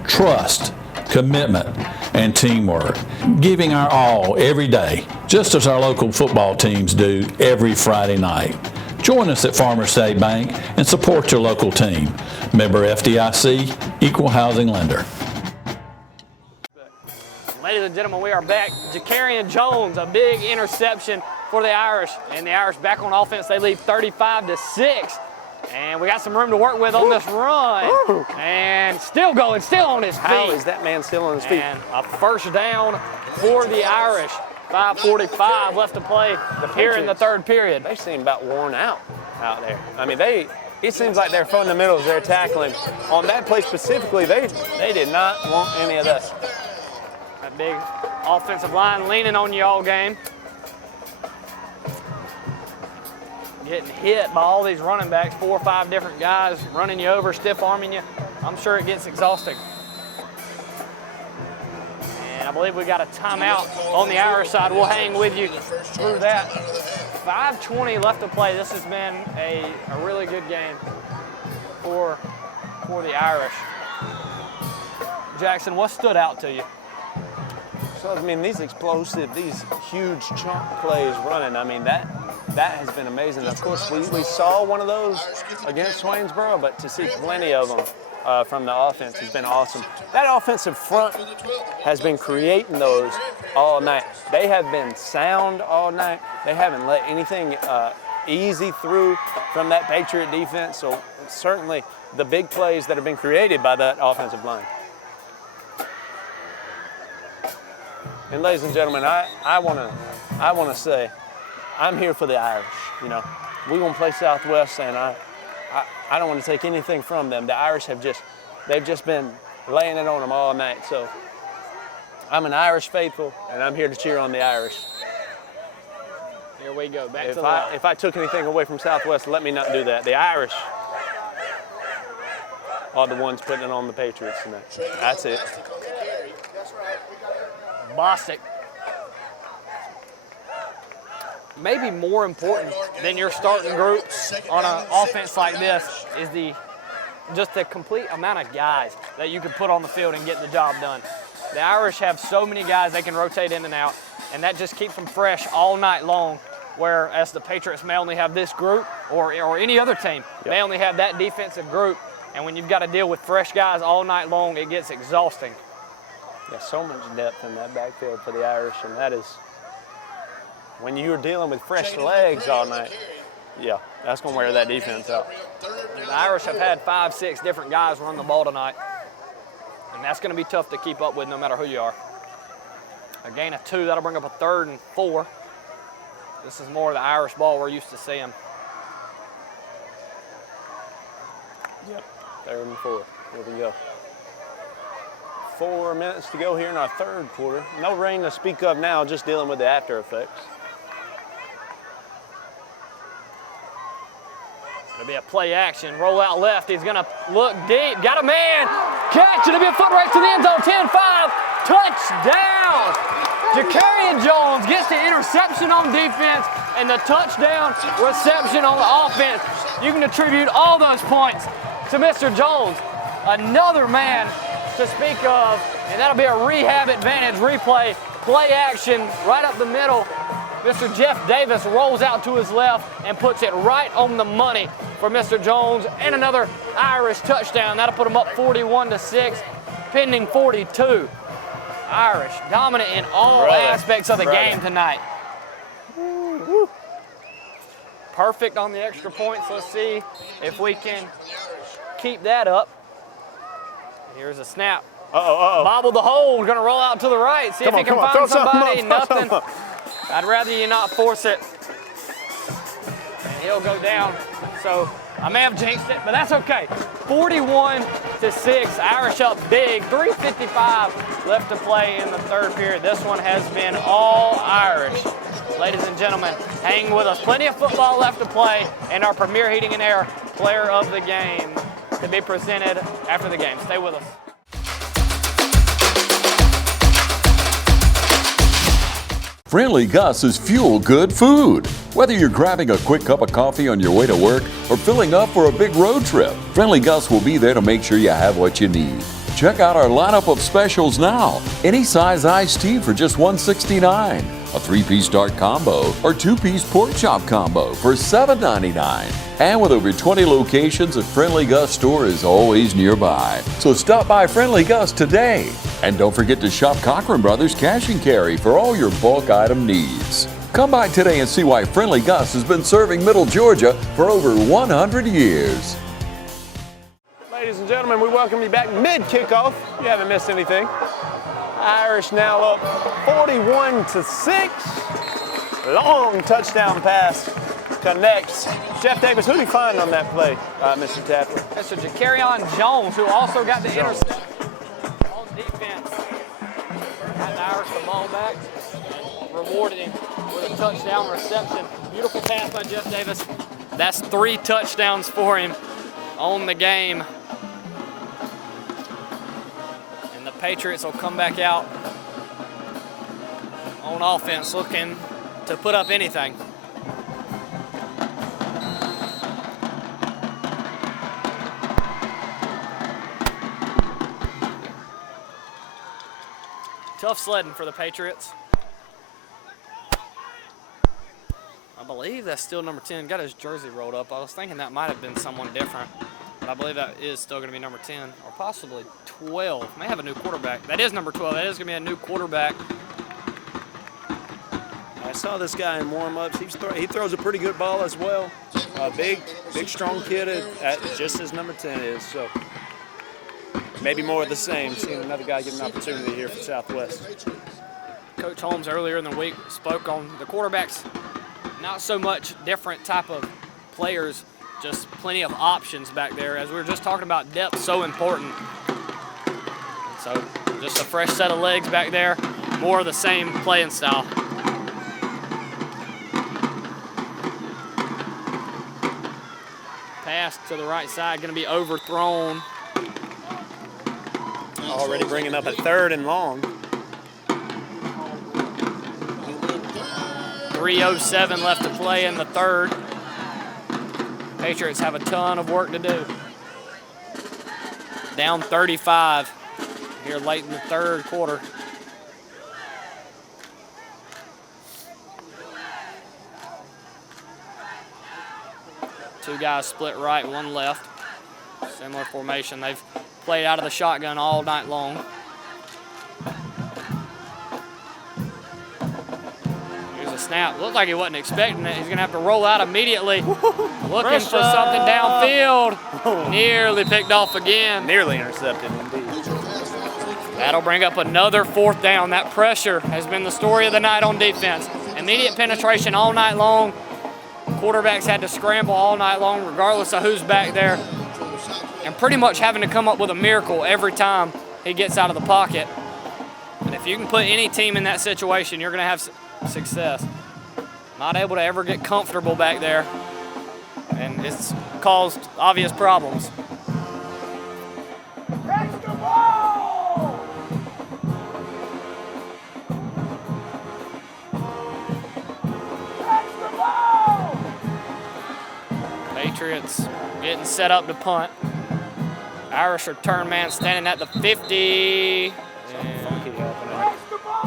trust, commitment, and teamwork. Giving our all every day, just as our local football teams do every Friday night. Join us at Farmer State Bank and support your local team. Member FDIC, Equal Housing Lender. Ladies and gentlemen, we are back. Jacarian Jones, a big interception for the Irish. And the Irish back on offense, they lead 35-6. And we got some room to work with on this run. And still going, still on his feet. How is that man still on his feet? And a first down for the Irish. 5:45 left to play here in the 3rd period. They seem about worn out there. I mean, it seems like their fundamentals they're tackling. On that play specifically, they did not want any of this. That big offensive line leaning on you all game. Getting hit by all these running backs, 4 or 5 different guys running you over, stiff arming you. I'm sure it gets exhausting. And I believe we got a timeout on the Irish side. We'll hang with you through that. 5:20 left to play. This has been a really good game for the Irish. Jackson, what stood out to you? So, I mean, these explosive, these huge chunk plays running, I mean, that has been amazing. Of course, we saw one of those against Swainsboro, but to see plenty of them from the offense has been awesome. That offensive front has been creating those all night. They have been sound all night. They haven't let anything easy through from that Patriot defense, so certainly the big plays that have been created by that offensive line. And ladies and gentlemen, I want to say, I'm here for the Irish. You know, we're going to play Southwest, and I don't want to take anything from them. The Irish they've just been laying it on them all night. So I'm an Irish faithful, and I'm here to cheer on the Irish. Here we go, back If to the line. if I took anything away from Southwest, let me not do that. The Irish are the ones putting it on the Patriots tonight. That's it. Bostic. Maybe more important than your starting group on an offense like this is just the complete amount of guys that you can put on the field and get the job done. The Irish have so many guys they can rotate in and out, and that just keeps them fresh all night long, whereas the Patriots may only have this group or any other team. They only have that defensive group, and when you've got to deal with fresh guys all night long, it gets exhausting. There's so much depth in that backfield for the Irish, and that is, when you're dealing with fresh legs all night, yeah, that's going to wear that defense out. The Irish have had 5, 6 different guys run the ball tonight, and that's going to be tough to keep up with no matter who you are. A gain of 2, that'll bring up a 3rd and 4. This is more of the Irish ball we're used to seeing. Yep, 3rd and 4. Here we go. 4 minutes to go here in our 3rd quarter. No rain to speak of now, just dealing with the after effects. It'll be a play action, roll out left. He's gonna look deep, got a man, catch, it'll be a foot race to the end zone, 10-5, touchdown! Ja'Carrion Jones gets the interception on defense and the touchdown reception on the offense. You can attribute all those points to Mr. Jones. Another man to speak of, and that'll be a rehab advantage replay, play action right up the middle. Mr. Jeff Davis rolls out to his left and puts it right on the money for Mr. Jones, and another Irish touchdown. That'll put them up 41-6, pending 42. Irish dominant in all aspects of the game tonight. Perfect on the extra points. Let's see if we can keep that up. Here's a snap. Bobble the hold, gonna roll out to the right, see if he can find somebody. Nothing. I'd rather you not force it. And he'll go down. So I may have jinxed it, but that's okay. 41-6, Irish up big. 3:55 left to play in the 3rd period. This one has been all Irish. Ladies and gentlemen, hang with us. Plenty of football left to play, and our Premier Heating and Air Player of the Game to be presented after the game. Stay with us. Friendly Gus is fuel good food. Whether you're grabbing a quick cup of coffee on your way to work or filling up for a big road trip, Friendly Gus will be there to make sure you have what you need. Check out our lineup of specials now. Any size iced tea for just $1.69, a 3-piece dark combo or 2-piece pork chop combo for $7.99. And with over 20 locations, a Friendly Gus store is always nearby. So stop by Friendly Gus today. And don't forget to shop Cochran Brothers Cash and Carry for all your bulk item needs. Come by today and see why Friendly Gus has been serving Middle Georgia for over 100 years. Ladies and gentlemen, we welcome you back mid-kickoff. You haven't missed anything. Irish now up 41-6. Long touchdown pass connects. Jeff Davis, who did he find on that play, Mr. Tapper? Mr. Ja'Carrion Jones, who also got the interception on defense. Got the Irish the ball back and rewarded him with a touchdown reception. Beautiful pass by Jeff Davis. That's 3 touchdowns for him on the game. And the Patriots will come back out on offense looking to put up anything. Tough sledding for the Patriots. I believe that's still number 10. Got his jersey rolled up. I was thinking that might have been someone different, but I believe that is still going to be number 10 or possibly 12. May have a new quarterback. That is number 12. That is going to be a new quarterback. I saw this guy in warm-ups. He throws a pretty good ball as well. Big, strong kid, just as number 10 is. So maybe more of the same. Seeing another guy get an opportunity here for Southwest. Coach Holmes earlier in the week spoke on the quarterbacks. Not so much different type of players just plenty of options back there. As we were just talking about, depth so important. And so just a fresh set of legs back there, more of the same playing style. Pass to the right side, going to be overthrown. Already bringing up a 3rd and long. 3:07 left to play in the 3rd. Patriots have a ton of work to do. Down 35 here late in the 3rd quarter. Two guys split right, one left. Similar formation. They've played out of the shotgun all night long. Here's a snap. Looked like he wasn't expecting it. He's going to have to roll out immediately. Looking for something downfield. Nearly picked off again. Nearly intercepted, indeed. That'll bring up another 4th down. That pressure has been the story of the night on defense. Immediate penetration all night long. Quarterbacks had to scramble all night long regardless of who's back there. And pretty much having to come up with a miracle every time he gets out of the pocket. And if you can put any team in that situation, you're going to have success. Not able to ever get comfortable back there. And it's caused obvious problems. Patriots getting set up to punt. Irish return man standing at the 50.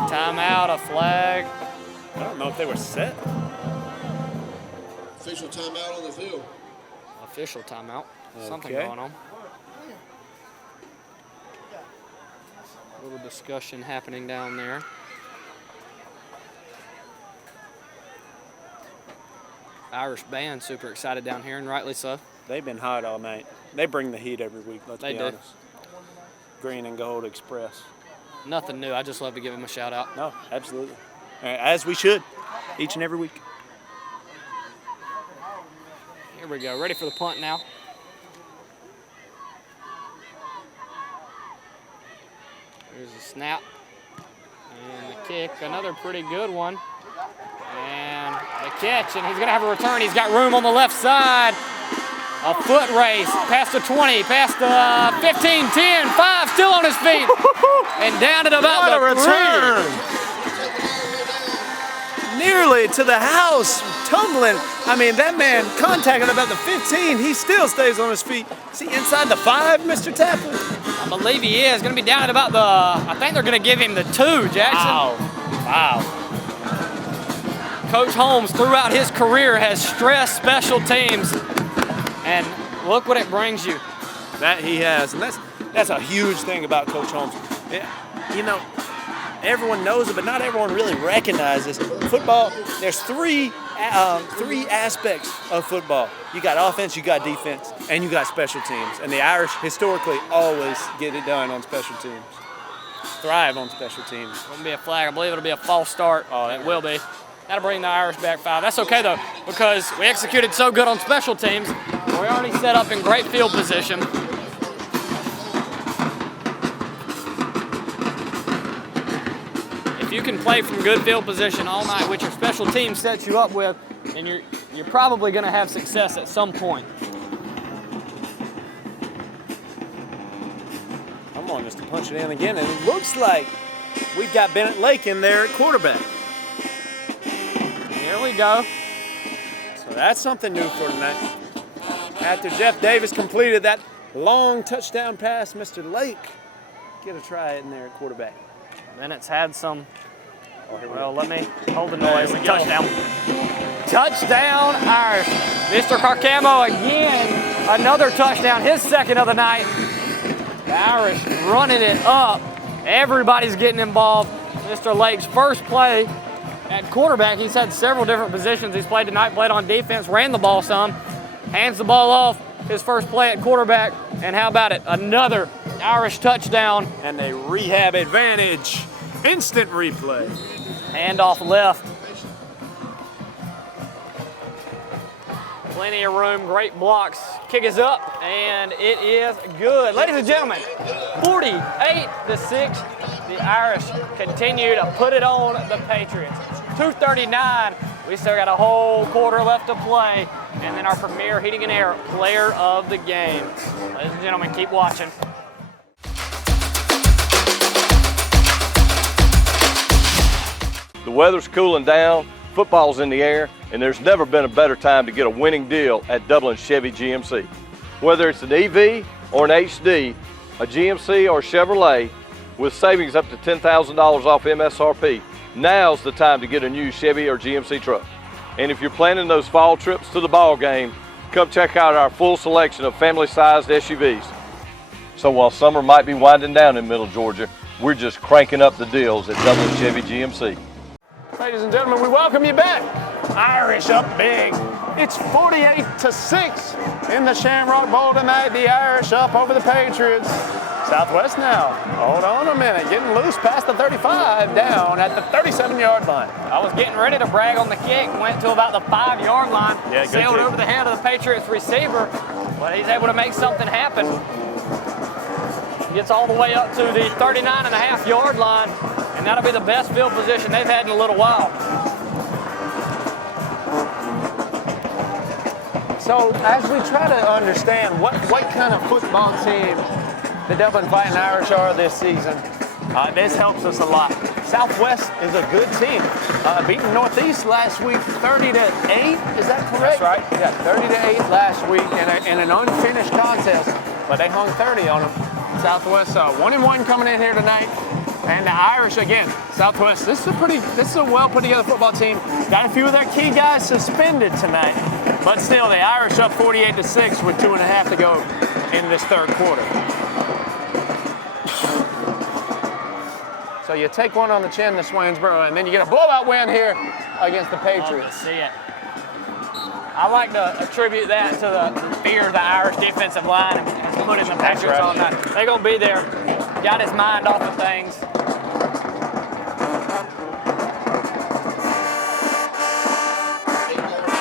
Timeout, a flag. I don't know if they were set. Official timeout on the field. Official timeout. Something Okay. going on. A little discussion happening down there. Irish band super excited down here, and rightly so. They've been hot all night. They bring the heat every week, let's be honest. Green and Gold Express. Nothing new. I just love to give them a shout out. No, absolutely. As we should, each and every week. Here we go. Ready for the punt now. Here's the snap. And the kick. Another pretty good one. And the catch. And he's going to have a return. He's got room on the left side. A foot race. Past the 20. Past the 15, 10, 5. Still on his feet. And down at about What the a return. 3. Nearly to the house, tumbling. I mean, that man contacted about the 15. He still stays on his feet. Is he inside the 5, Mr. Tapper? I believe he is. Going to be down at about the, I think they're going to give him the 2, Jackson. Wow. Coach Holmes, throughout his career, has stressed special teams. And look what it brings you. That he has. And that's a huge thing about Coach Holmes. You know, everyone knows it, but not everyone really recognizes football. There's three aspects of football. You got offense, you got defense, and you got special teams. And the Irish historically always get it done on special teams. Thrive on special teams. It's going to be a flag. I believe it'll be a false start. Oh, it will be. That'll bring the Irish back 5. That's okay, though, because we executed so good on special teams. We already set up in great field position. If you can play from good field position all night, which your special team sets you up with, and you're probably going to have success at some point. Come on, just to punch it in again. And it looks like we've got Bennett Lake in there at quarterback. Here we go. So that's something new for tonight. After Jeff Davis completed that long touchdown pass, Mr. Lake get a try in there at quarterback. Bennett's had some. Well, let me hold the noise. Touchdown. Touchdown, Irish. Mr. Carcamo again. Another touchdown, his 2nd of the night. The Irish running it up. Everybody's getting involved. Mr. Lake's first play at quarterback. He's had several different positions he's played tonight. Played on defense, ran the ball some. Hands the ball off. His first play at quarterback. And how about it? Another Irish touchdown. And a rehab advantage. Instant replay. Handoff left. Plenty of room, great blocks. Kick is up, and it is good. Ladies and gentlemen, 48-6. The Irish continue to put it on the Patriots. 2:39. We still got a whole quarter left to play. And then our premier heating and air player of the game. Ladies and gentlemen, keep watching. The weather's cooling down, football's in the air, and there's never been a better time to get a winning deal at Dublin Chevy GMC. Whether it's an EV or an HD, a GMC or Chevrolet, with savings up to $10,000 off MSRP, now's the time to get a new Chevy or GMC truck. And if you're planning those fall trips to the ball game, come check out our full selection of family-sized SUVs. So while summer might be winding down in Middle Georgia, we're just cranking up the deals at Dublin Chevy GMC. Ladies and gentlemen, we welcome you back. Irish up big. It's 48-6 in the Shamrock Bowl tonight. The Irish up over the Patriots. Southwest now. Hold on a minute. Getting loose past the 35, down at the 37-yard line. I was getting ready to brag on the kick. Went to about the 5-yard line. Yeah, good sailed kick. over the head of the Patriots receiver, but he's able to make something happen. Gets all the way up to the 39.5-yard line, and that'll be the best field position they've had in a little while. So as we try to understand what kind of football team the Dublin Fighting Irish are this season, this helps us a lot. Southwest is a good team. Beating Northeast last week 30-8, is that correct? That's right. Yeah, 30-8 last week in an unfinished contest, but they hung 30 on them. Southwest 1-1 coming in here tonight. And the Irish again, Southwest, this is a well put together football team. Got a few of their key guys suspended tonight. But still, the Irish up 48-6 with 2.5 to go in this third quarter. So you take one on the chin to Swainsboro, and then you get a blowout win here against the Patriots. Love to see it. I like to attribute that to the fear of the Irish defensive line has put in the Patriots all night. They're going to be there. Got his mind off of things.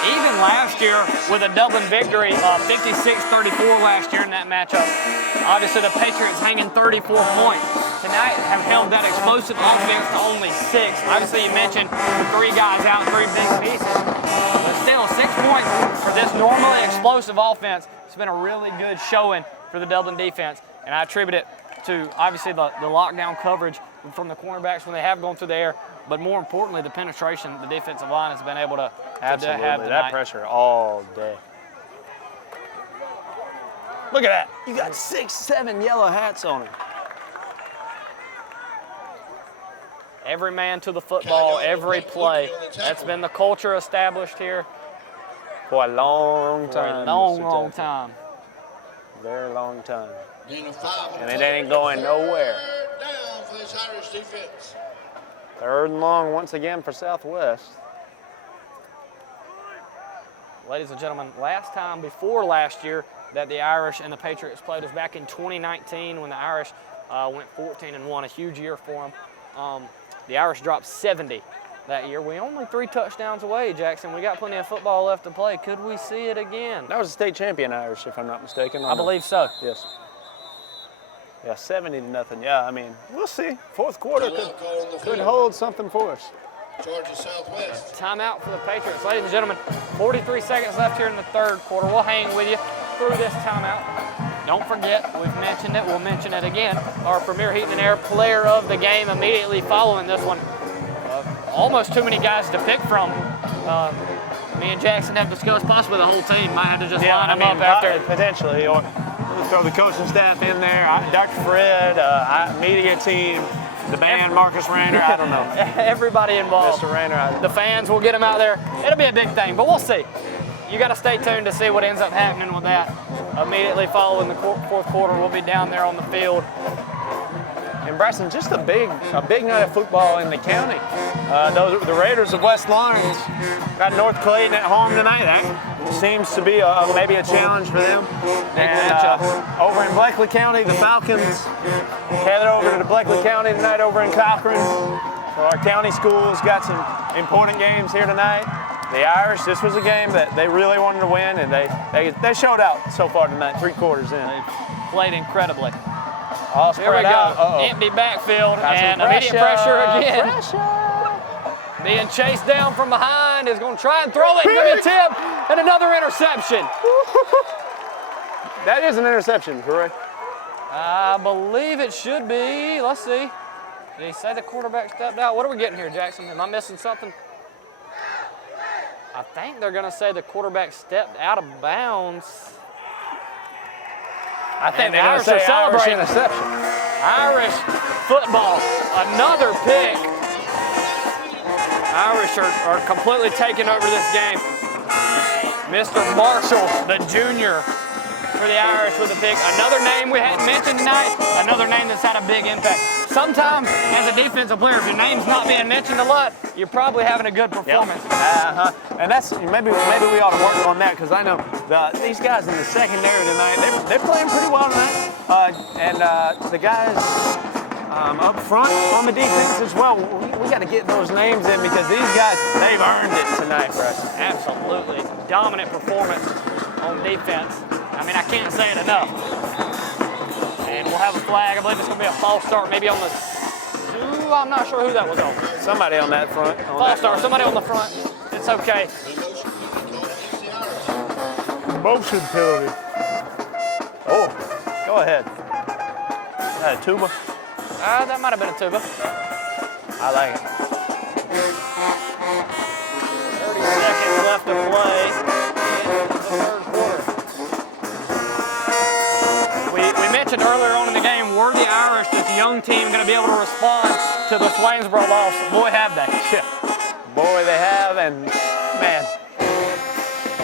Even last year with a Dublin victory, 56-34 last year in that matchup. Obviously the Patriots hanging 34 points. Tonight have held that explosive offense to only 6. Obviously you mentioned 3 guys out, 3 big pieces. But still 6 points for this normally explosive offense. It's been a really good showing for the Dublin defense. And I attribute it to obviously the lockdown coverage from the cornerbacks when they have gone through the air, but more importantly, the penetration the defensive line has been able to have tonight. That pressure all day. Look at that. You got 6, 7 yellow hats on them. Every man to the football, every play. That's been the culture established here for a long time. For a long time. Very long time. And it ain't going nowhere. Down for this Irish defense. 3rd and long once again for Southwest. Ladies and gentlemen, last time before last year that the Irish and the Patriots played was back in 2019 when the Irish went 14-1, a huge year for them. The Irish dropped 70 that year. We only 3 touchdowns away, Jackson. We got plenty of football left to play. Could we see it again? That was a state champion Irish, if I'm not mistaken. I believe so. Yes. Yeah, 70-0. Yeah, I mean, we'll see. 4th quarter could hold something for us. Georgia Southwest. Timeout for the Patriots. Ladies and gentlemen, 43 seconds left here in the 3rd quarter. We'll hang with you through this timeout. Don't forget, we've mentioned it, we'll mention it again, our premier heat and air player of the game immediately following this one. Almost too many guys to pick from. Me and Jackson have discussed possibly the whole team. Might have to just line them up after. Potentially, or throw the coaching staff in there. Dr. Fred, media team, the band, Marcus Rayner, I don't know. Everybody involved. Mr. Rayner. The fans will get them out there. It'll be a big thing, but we'll see. You got to stay tuned to see what ends up happening with that. Immediately following the 4th quarter, we'll be down there on the field. And Bryson, just a big night of football in the county. The Raiders of West Lawrence got North Clayton at home tonight. That seems to be maybe a challenge for them. And over in Bleckley County, the Falcons headed over to the Bleckley County tonight over in Cochran. So our county schools got some important games here tonight. The Irish, this was a game that they really wanted to win, and they showed out so far tonight, 3 quarters in. They played incredibly. All Here we spread go. out. Empty backfield Got some and immediate pressure again. Pressure. Being chased down from behind, is going to try and throw it. Going to be tipped, and another interception. That is an interception, correct? I believe it should be. Let's see. Did he say the quarterback stepped out? What are we getting here, Jackson? Am I missing something? I think they're going to say the quarterback stepped out of bounds. I think the Irish are celebrating. Interception. Irish football, another pick. Irish are completely taking over this game. Mr. Marshall, the junior, for the Irish with a pick. Another name we hadn't mentioned tonight, another name that's had a big impact. Sometimes, as a defensive player, if your name's not being mentioned a lot, you're probably having a good performance. Yep. And that's maybe we ought to work on that, because I know these guys in the secondary tonight, they're playing pretty well tonight. And the guys up front on the defense as well, we got to get those names in, because these guys, they've earned it tonight for us. Absolutely. Dominant performance on defense. I mean, I can't say it enough. And we'll have a flag. I believe it's going to be a false start, maybe on the I'm not sure who that was on. Somebody on that front. False start, somebody on the front. It's okay. Motion penalty. Oh, go ahead. Is that a tuba? That might have been a tuba. I like it. 30 seconds left to play in the third quarter. We mentioned earlier on in the game, were the Irish, this young team, going to be able to respond to the Swainsboro loss? Boy, have they. Boy, they have, and man,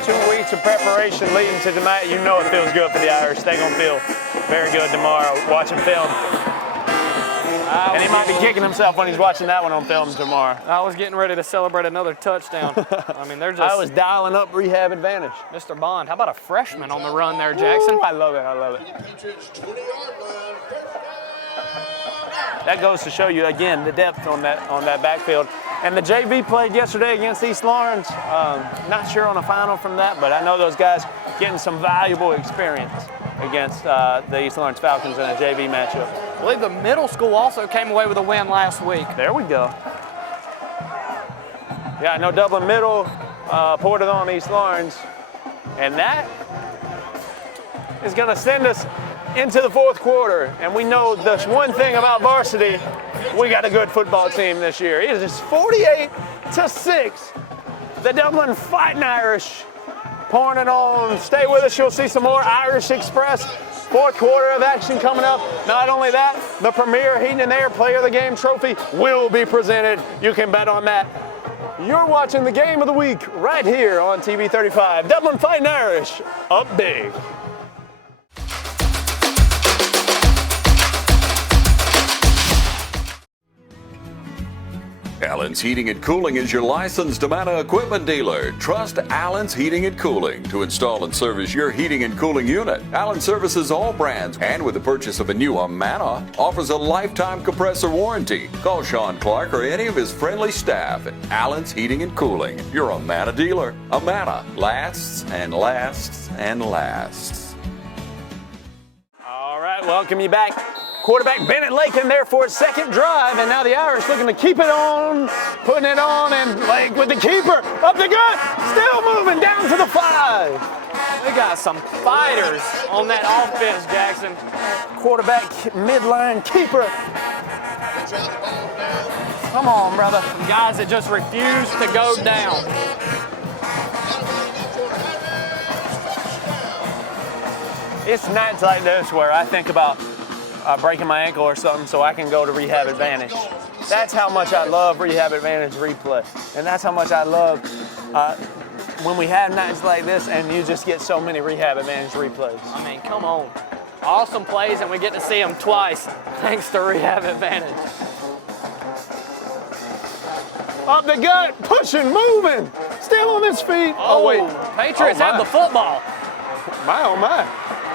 2 weeks of preparation leading to tonight, you know it feels good for the Irish. They're going to feel very good tomorrow watching film. And he might be kicking himself when he's watching that one on film tomorrow. I was getting ready to celebrate another touchdown. I mean, they're just... I was dialing up rehab advantage. Mr. Bond, how about a freshman on the run there, Jackson? I love it, I love it. That goes to show you, again, the depth on that backfield. And the JV played yesterday against East Lawrence. Not sure on a final from that, but I know those guys getting some valuable experience against the East Lawrence Falcons in a JV matchup. I believe the middle school also came away with a win last week. There we go. Yeah, I know Dublin Middle poured it on East Lawrence, and that is going to send us into the fourth quarter. And we know this one thing about varsity, we got a good football team this year. It is 48-6. The Dublin Fighting Irish pouring it on. Stay with us, you'll see some more Irish Express. Fourth quarter of action coming up. Not only that, the premier Heating and Air Player of the Game trophy will be presented. You can bet on that. You're watching the game of the week right here on TV 35. Dublin Fighting Irish, up big. Allen's Heating and Cooling is your licensed Amana equipment dealer. Trust Allen's Heating and Cooling to install and service your heating and cooling unit. Allen services all brands, and with the purchase of a new Amana, offers a lifetime compressor warranty. Call Sean Clark or any of his friendly staff at Allen's Heating and Cooling, your Amana dealer. Amana lasts and lasts and lasts. All right, welcome you back. Quarterback Bennett Lake in there for his second drive, and now the Irish looking to keep it on, putting it on, and Lake with the keeper, up the gut, still moving down to the 5. We got some fighters on that offense, Jackson. Quarterback midline keeper. Come on, brother. Some guys that just refuse to go down. It's nights like this where I think about breaking my ankle or something so I can go to Rehab Advantage. That's how much I love Rehab Advantage replay. And that's how much I love when we have nights like this and you just get so many Rehab Advantage replays. I mean, come on. Awesome plays, and we get to see them twice thanks to Rehab Advantage. Up the gut, pushing, moving, still on his feet. Oh wait. Patriots have the football. My, oh my.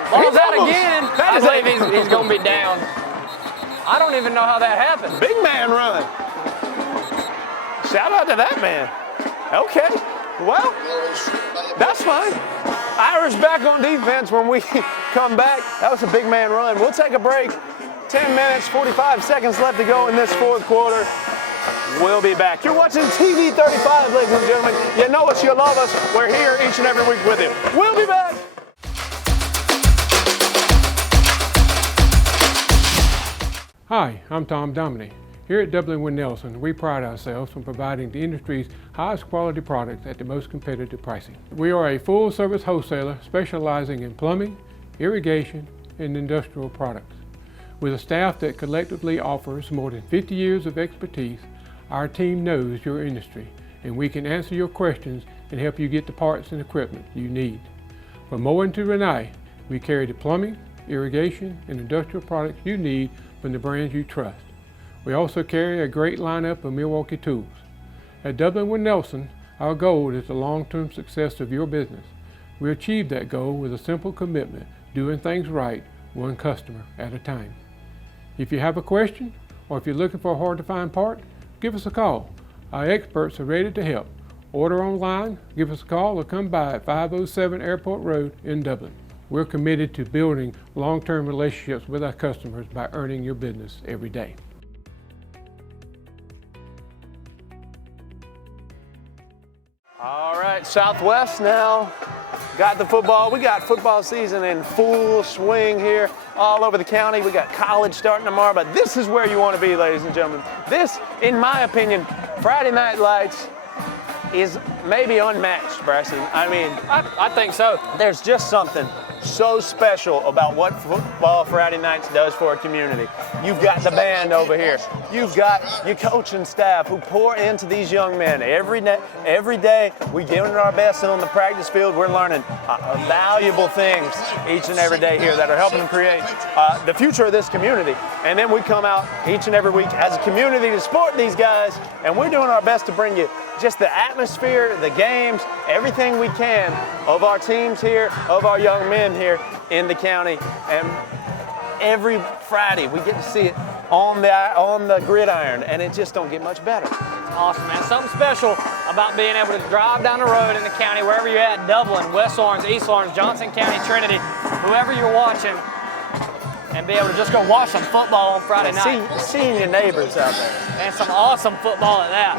Ball's out again. I believe he's going to be down. I don't even know how that happened. Big man run. Shout out to that man. Okay. Well, that's fine. Irish back on defense when we come back. That was a big man run. We'll take a break. 10 minutes, 45 seconds left to go in this fourth quarter. We'll be back. You're watching TV 35, ladies and gentlemen. You know us, you love us. We're here each and every week with you. We'll be back. Hi, I'm Tom Dominy. Here at Dublin with Nelson, we pride ourselves on providing the industry's highest quality products at the most competitive pricing. We are a full-service wholesaler specializing in plumbing, irrigation, and industrial products. With a staff that collectively offers more than 50 years of expertise, our team knows your industry, and we can answer your questions and help you get the parts and equipment you need. From Moen to Renee, we carry the plumbing, irrigation, and industrial products you need from the brands you trust. We also carry a great lineup of Milwaukee tools. At Dublin with Nelson, our goal is the long-term success of your business. We achieve that goal with a simple commitment, doing things right, one customer at a time. If you have a question, or if you're looking for a hard-to-find part, give us a call. Our experts are ready to help. Order online, give us a call, or come by at 507 Airport Road in Dublin. We're committed to building long-term relationships with our customers by earning your business every day. All right, Southwest now got the football. We got football season in full swing here all over the county. We got college starting tomorrow, but this is where you want to be, ladies and gentlemen. This, in my opinion, Friday Night Lights is maybe unmatched, Bryson. I mean, I think so. There's just something so special about what Football Friday Nights does for a community. You've got the band over here. You've got your coaching staff who pour into these young men every day. We give it our best, and on the practice field, we're learning valuable things each and every day here that are helping to create the future of this community. And then we come out each and every week as a community to support these guys, and we're doing our best to bring you just the atmosphere, the games, everything we can of our teams here, of our young men here in the county. And every Friday we get to see it on the gridiron, and it just don't get much better. It's awesome, man. Something special about being able to drive down the road in the county, wherever you're at, Dublin, West Orange, East Orange, Johnson County, Trinity, whoever you're watching, and be able to just go watch some football on Friday night. Seeing your neighbors out there. And some awesome football at that.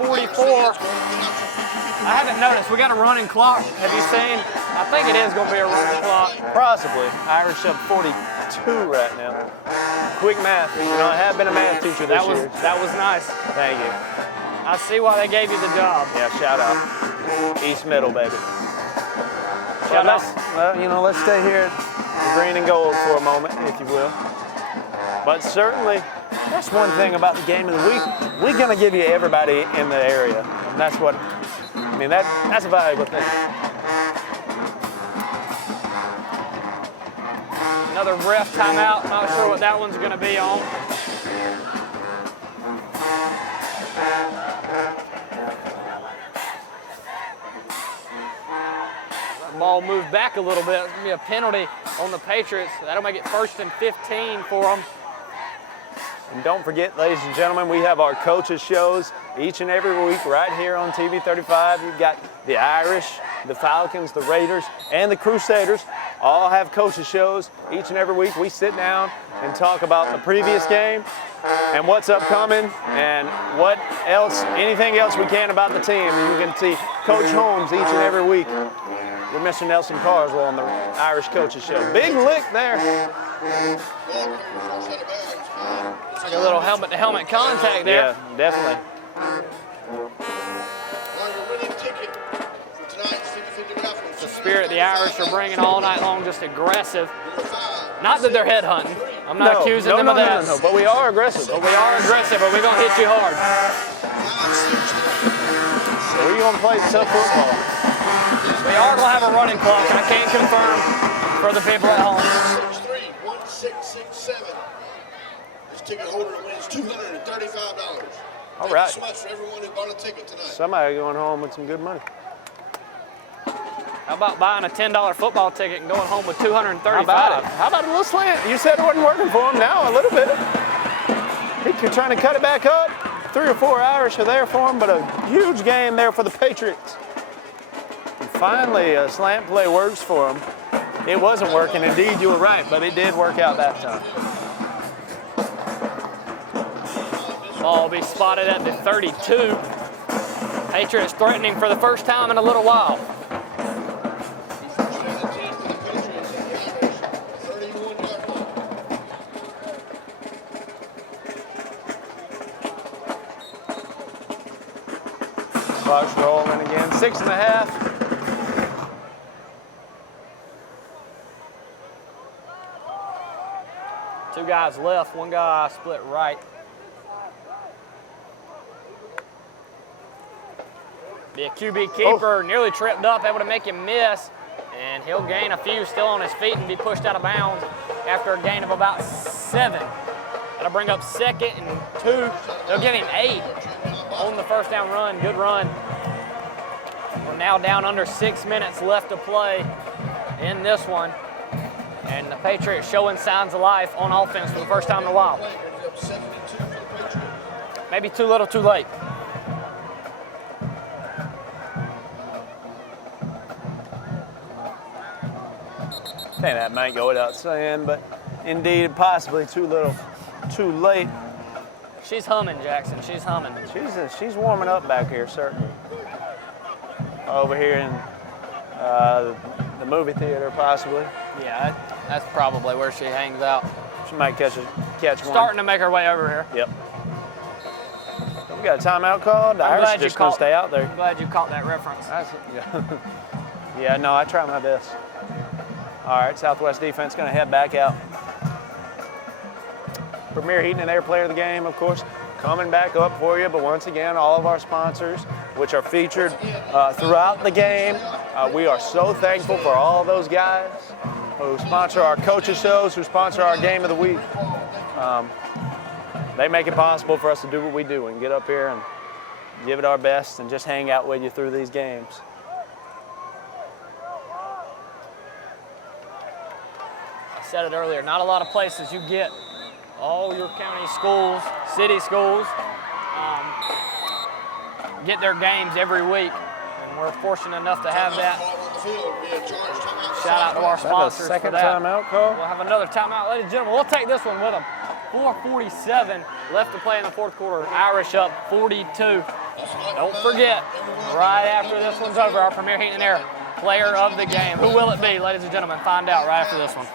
8:44. I haven't noticed. We got a running clock. Have you seen? I think it is going to be a running clock. Possibly. Irish up 42 right now. Quick math. You know, I have been a math teacher this year. That was nice. Thank you. I see why they gave you the job. Yeah, shout out. East Middle, baby. Shout out. Well, you know, let's stay here at green and gold for a moment, if you will. But certainly, that's one thing about the game of the week. We're going to give you everybody in the area. And that's what, I mean, that's a valuable thing. Another ref timeout. Not sure what that one's going to be on. That ball moved back a little bit. It's going to be a penalty on the Patriots. That'll make it 1st and 15 for them. And don't forget, ladies and gentlemen, we have our coaches shows each and every week right here on TV 35. You've got the Irish, the Falcons, the Raiders, and the Crusaders all have coaches shows each and every week. We sit down and talk about the previous game and what's upcoming and what else, anything else we can about the team. You can see Coach Holmes each and every week with Mr. Nelson Carswell on the Irish Coaches Show. Big lick there. Like a little helmet-to-helmet contact there. Yeah, definitely. It's the spirit the Irish are bringing all night long, just aggressive. Not that they're headhunting. I'm not accusing them of that. No, but we are aggressive. But we are aggressive, but we're going to hit you hard. We're going to play tough football. We are going to have a running clock. I can't confirm for the people at home. 6-3-1-6-6-7. This ticket holder wins $235. All right. Thank you so much for everyone who bought a ticket tonight. Somebody going home with some good money. How about buying a $10 football ticket and going home with $235? How about it? How about a little slant? You said it wasn't working for him. Now a little bit. He's trying to cut it back up. 3 or 4 Irish are there for him, but a huge game there for the Patriots. And finally, a slant play works for him. It wasn't working. Indeed, you were right, but it did work out that time. Ball will be spotted at the 32. Patriots threatening for the first time in a little while. Clock's rolling again. 6.5. Two guys left, one guy split right. Be a QB keeper, nearly tripped up, able to make him miss. And he'll gain a few still on his feet and be pushed out of bounds after a gain of about 7. That'll bring up 2nd and 2. They'll give him 8 on the first down run. Good run. We're now down under 6 minutes left to play in this one. And the Patriots showing signs of life on offense for the first time in a while. Maybe too little, too late. I think that might go without saying, but indeed, possibly too little, too late. She's humming, Jackson. She's humming. She's warming up back here, certainly. Over here in the movie theater, possibly. Yeah, that's probably where she hangs out. She might catch one. Starting to make her way over here. Yep. We got a timeout called. The Irish just gonna stay out there. I'm glad you caught that reference. Yeah, no, I try my best. All right, Southwest defense going to head back out. Premier Heating and Air Player of the Game, of course, coming back up for you. But once again, all of our sponsors, which are featured throughout the game, we are so thankful for all of those guys who sponsor our coaches shows, who sponsor our game of the week. They make it possible for us to do what we do and get up here and give it our best and just hang out with you through these games. Said it earlier, not a lot of places you get all your county schools, city schools, get their games every week, and we're fortunate enough to have that. Shout out to our sponsors second for that. timeout call? We'll have another timeout, ladies and gentlemen. We'll take this one with them. 4:47 left to play in the fourth quarter. Irish up 42. Don't forget, right after this one's over, our Premier Heating and Air Player of the Game. Who will it be, ladies and gentlemen? Find out right after this one.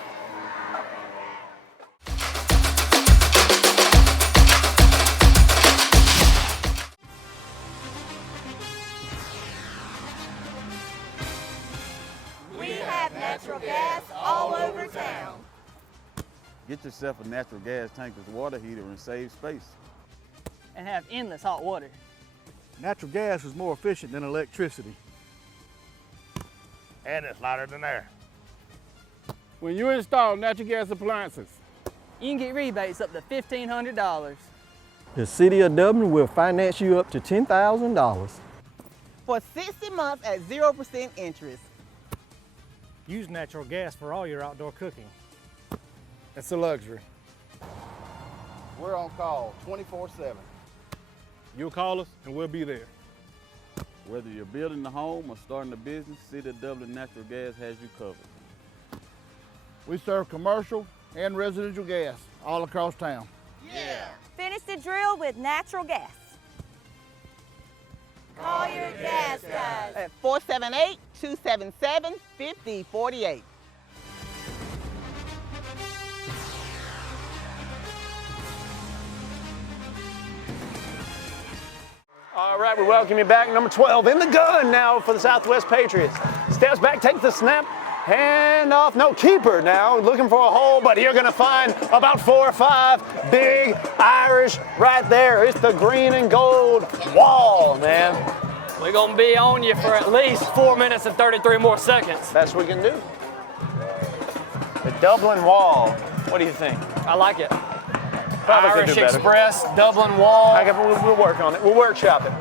Natural gas all over town. Get yourself a natural gas tankless water heater and save space. And have endless hot water. Natural gas is more efficient than electricity. And it's lighter than air. When you install natural gas appliances, You can get rebates up to $1,500. The City of Dublin will finance you up to $10,000. For 60 months at 0% interest. Use natural gas for all your outdoor cooking. it's a luxury. We're on call 24/7. You'll call us and we'll be there. Whether you're building a home or starting a business, City of Dublin Natural Gas has you covered. We serve commercial and residential gas all across town. Finish the drill with natural gas. Call your gas guys. At 478-277-5048. All right, we welcome you back. Number 12 in the gun now for the Southwest Patriots. Steps back, takes the snap, hand off. No, keeper now, looking for a hole, but you're going to find about 4 or 5 big Irish right there. It's the green and gold wall, man. We're going to be on you for at least 4 minutes and 33 more seconds. Best we can do. The Dublin wall. What do you think? I like it. Probably could Irish do better. Express, Dublin wall. We'll work on it. We'll workshop it.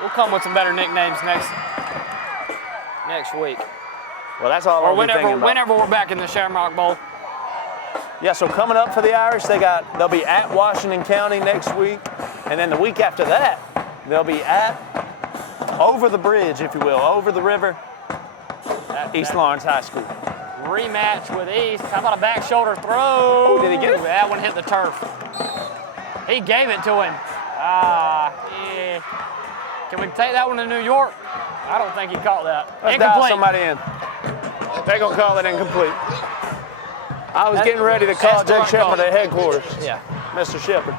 We'll come with some better nicknames next week. Well, that's all Or I'll be thinking about. whenever we're back in the Shamrock Bowl. Yeah, so coming up for the Irish, they'll be at Washington County next week, and then the week after that, they'll be at over the bridge, if you will, over the river, at East Lawrence High School. Rematch with East. How about a back shoulder throw? Oh, did he get it? That one hit the turf. He gave it to him. Yeah. Can we take that one to New York? I don't think he caught that. Let's dial somebody in. They're going to call it incomplete. I was getting ready to call Jake Shepard at headquarters. Yeah. Mr. Shepard.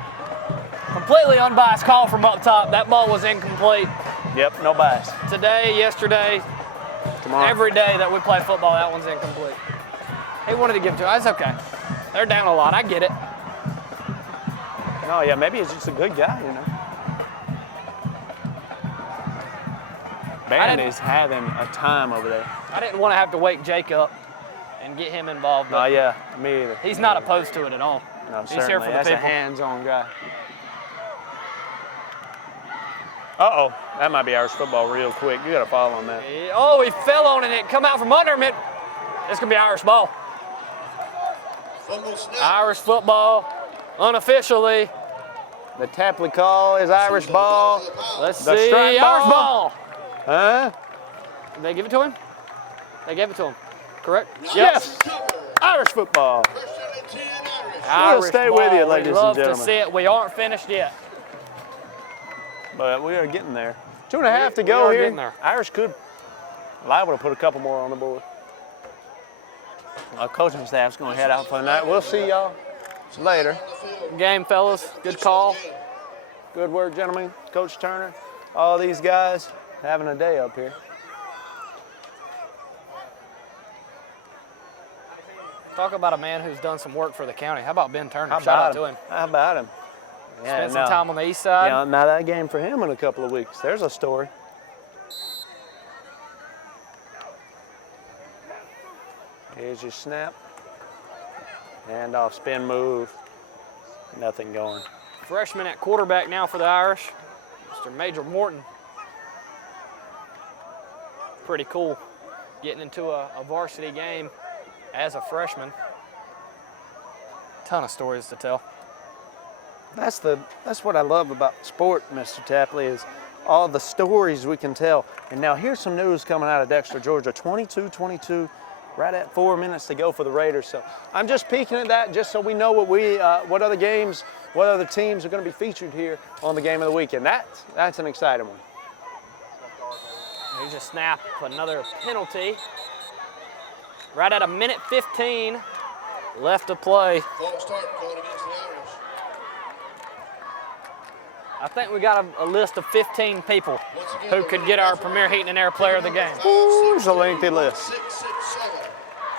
Completely unbiased call from up top. That ball was incomplete. Yep, no bias. Today, yesterday, tomorrow. Every day that we play football, that one's incomplete. He wanted to give it to us. That's okay. They're down a lot. I get it. No, yeah, maybe he's just a good guy, you know. Band is having a time over there. I didn't want to have to wake Jake up and get him involved. Oh, yeah, me either. He's not opposed to it at all. No, he's certainly. here for the That's people. a hands-on guy. Uh-oh, that might be Irish football real quick. You got to follow on that. Oh, he fell on it. It come out from under him. It's going to be Irish ball. Irish football, unofficially. The Tapley call is Irish ball. Let's the see, strike Irish ball. Huh? Did they give it to him? They gave it to him, correct? Yes. Irish football. We'll stay with you, ladies and love gentlemen. to see it. We aren't finished yet. But we are getting there. 2.5 to We go are here. getting there. Irish could liable to put a couple more on the board. Our coaching staff's going to head out for the night. We'll see y'all later. Game, fellas. Good call. Good work, gentlemen. Coach Turner, all these guys having a day up here. Talk about a man who's done some work for the county. How about Ben Turner? How Shout out about to him. How about him? Spent some time on the east side. Yeah, now that game for him in a couple of weeks. There's a story. Here's your snap. Hand off, spin move. Nothing going. Freshman at quarterback now for the Irish, Mr. Major Morton. Pretty cool getting into a varsity game as a freshman. Ton of stories to tell. That's what I love about sport, Mr. Tapley, is all the stories we can tell. And now here's some news coming out of Dexter, Georgia. 22-22, right at 4 minutes to go for the Raiders. So I'm just peeking at that just so we know what other games, what other teams are going to be featured here on the game of the week. And that's an exciting one. Here's a snap, another penalty. Right at 1:15 left to play. False start called against the Irish. I think we got a list of 15 people who could get our Premier Heating and Air Player of the game. Ooh, it's a lengthy list. 667.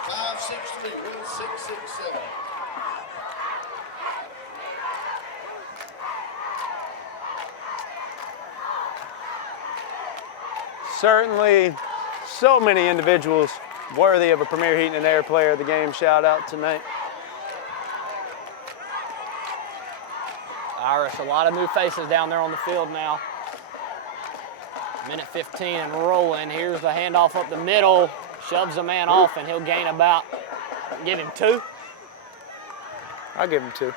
563. 1667. Certainly so many individuals worthy of a Premier Heating and Air Player of the Game shout out tonight. Irish, a lot of new faces down there on the field now. 1:15 and rolling. Here's the handoff up the middle. Shoves a man off and he'll gain about, give him 2. I'll give him 2.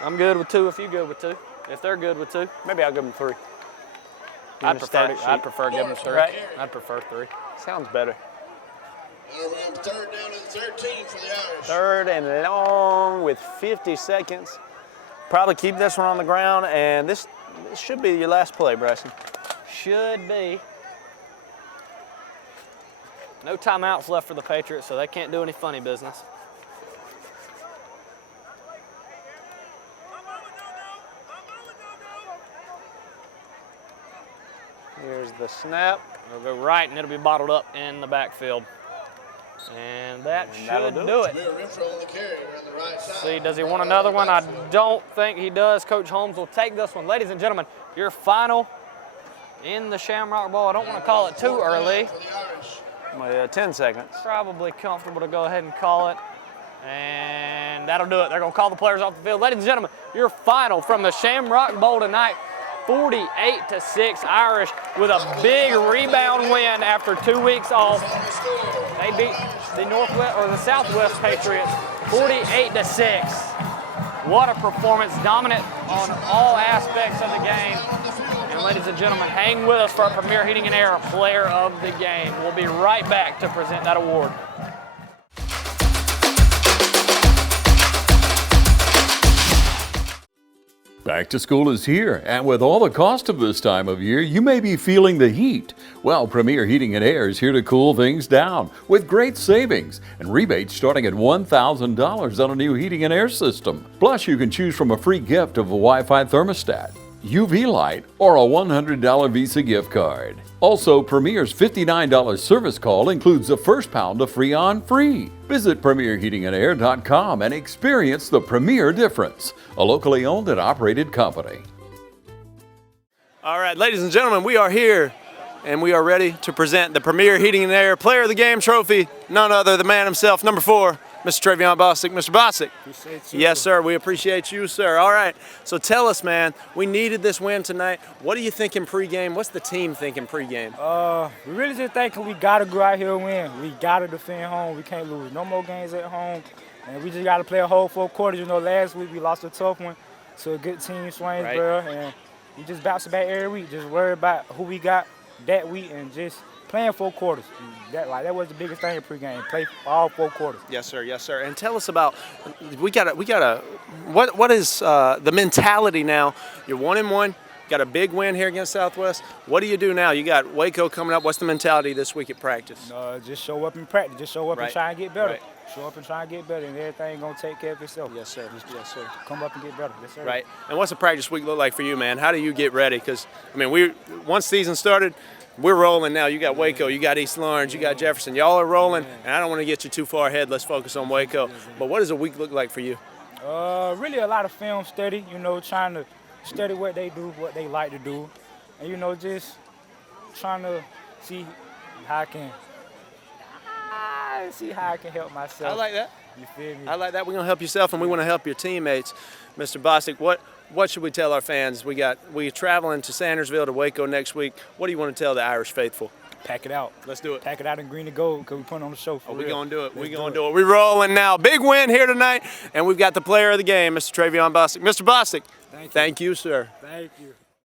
I'm good with 2 if you're good with 2. If they're good with 2. Maybe I'll give him 3. I'd prefer giving them 3. Right? I'd prefer 3. Sounds better. Third down and 13 for the Irish. Third and long with 50 seconds. Probably keep this one on the ground, and this should be your last play, Bryson. Should be. No timeouts left for the Patriots, so they can't do any funny business. Here's the snap. It'll go right, and it'll be bottled up in the backfield. And that should do it. See, does he want another one? I don't think he does. Coach Holmes will take this one. Ladies and gentlemen, your final in the Shamrock Bowl. I don't want to call it too early. Well, 10 seconds. Probably comfortable to go ahead and call it. And that'll do it. They're going to call the players off the field. Ladies and gentlemen, your final from the Shamrock Bowl tonight. 48-6. Irish with a big rebound win after 2 weeks off. They beat the Northwest or the Southwest Patriots 48-6. What a performance, dominant on all aspects of the game. And ladies and gentlemen, hang with us for our Premier Heating and Air Player of the Game. We'll be right back to present that award. Back to school is here, and with all the cost of this time of year, you may be feeling the heat. Well, Premier Heating and Air is here to cool things down with great savings and rebates starting at $1,000 on a new heating and air system. Plus, you can choose from a free gift of a Wi-Fi thermostat, UV light, or a $100 Visa gift card. Also, Premier's $59 service call includes the first pound of Freon free. Visit PremierHeatingandAir.com and experience the Premier difference, a locally owned and operated company. All right, ladies and gentlemen, we are here and we are ready to present the Premier Heating and Air Player of the Game trophy, none other than the man himself, number 4, Mr. Travion Bostic. Mr. Bostic. Appreciate you. Yes, sir. We appreciate you, sir. All right. So tell us, man, we needed this win tonight. What are you thinking pregame? What's the team thinking pregame? We really just thinking we got to go out here and win. We got to defend home. We can't lose no more games at home. And we just got to play a whole 4 quarters. You know, last week we lost a tough one to a good team, Swainsboro. Right. And we just bounce back every week. Just worry about who we got that week and just playing 4 quarters. That was the biggest thing in pregame. Play all 4 quarters. Yes, sir. Yes, sir. And tell us about what is the mentality now? You're 1-1. Got a big win here against Southwest. What do you do now? You got Waco coming up. What's the mentality this week at practice? Just show up in practice. Just show up and try and get better. Right. Show up and try and get better, and everything gonna take care of itself. Yes, sir. Yes, sir. Come up and get better. Yes, sir. Right. And what's the practice week look like for you, man? How do you get ready? Because I mean, once season started, we're rolling now. You got Waco, you got East Lawrence, you got Jefferson. Y'all are rolling, and I don't want to get you too far ahead. Let's focus on Waco. But what does a week look like for you? Really a lot of film study. You know, trying to study what they do, what they like to do, and you know, just trying to see how I can help myself. I like that. You feel me? I like that. We're gonna help yourself, and we want to help your teammates. Mr. Bostic, what should we tell our fans? We're traveling to Sandersville to Waco next week. What do you want to tell the Irish faithful? Pack it out. Let's do it. Pack it out in green and gold because we're putting on the show for real. We're going to do it. We're going to do it. We're rolling now. Big win here tonight, and we've got the player of the game, Mr. Travion Bostic. Mr. Bostic, thank you, sir. Thank you.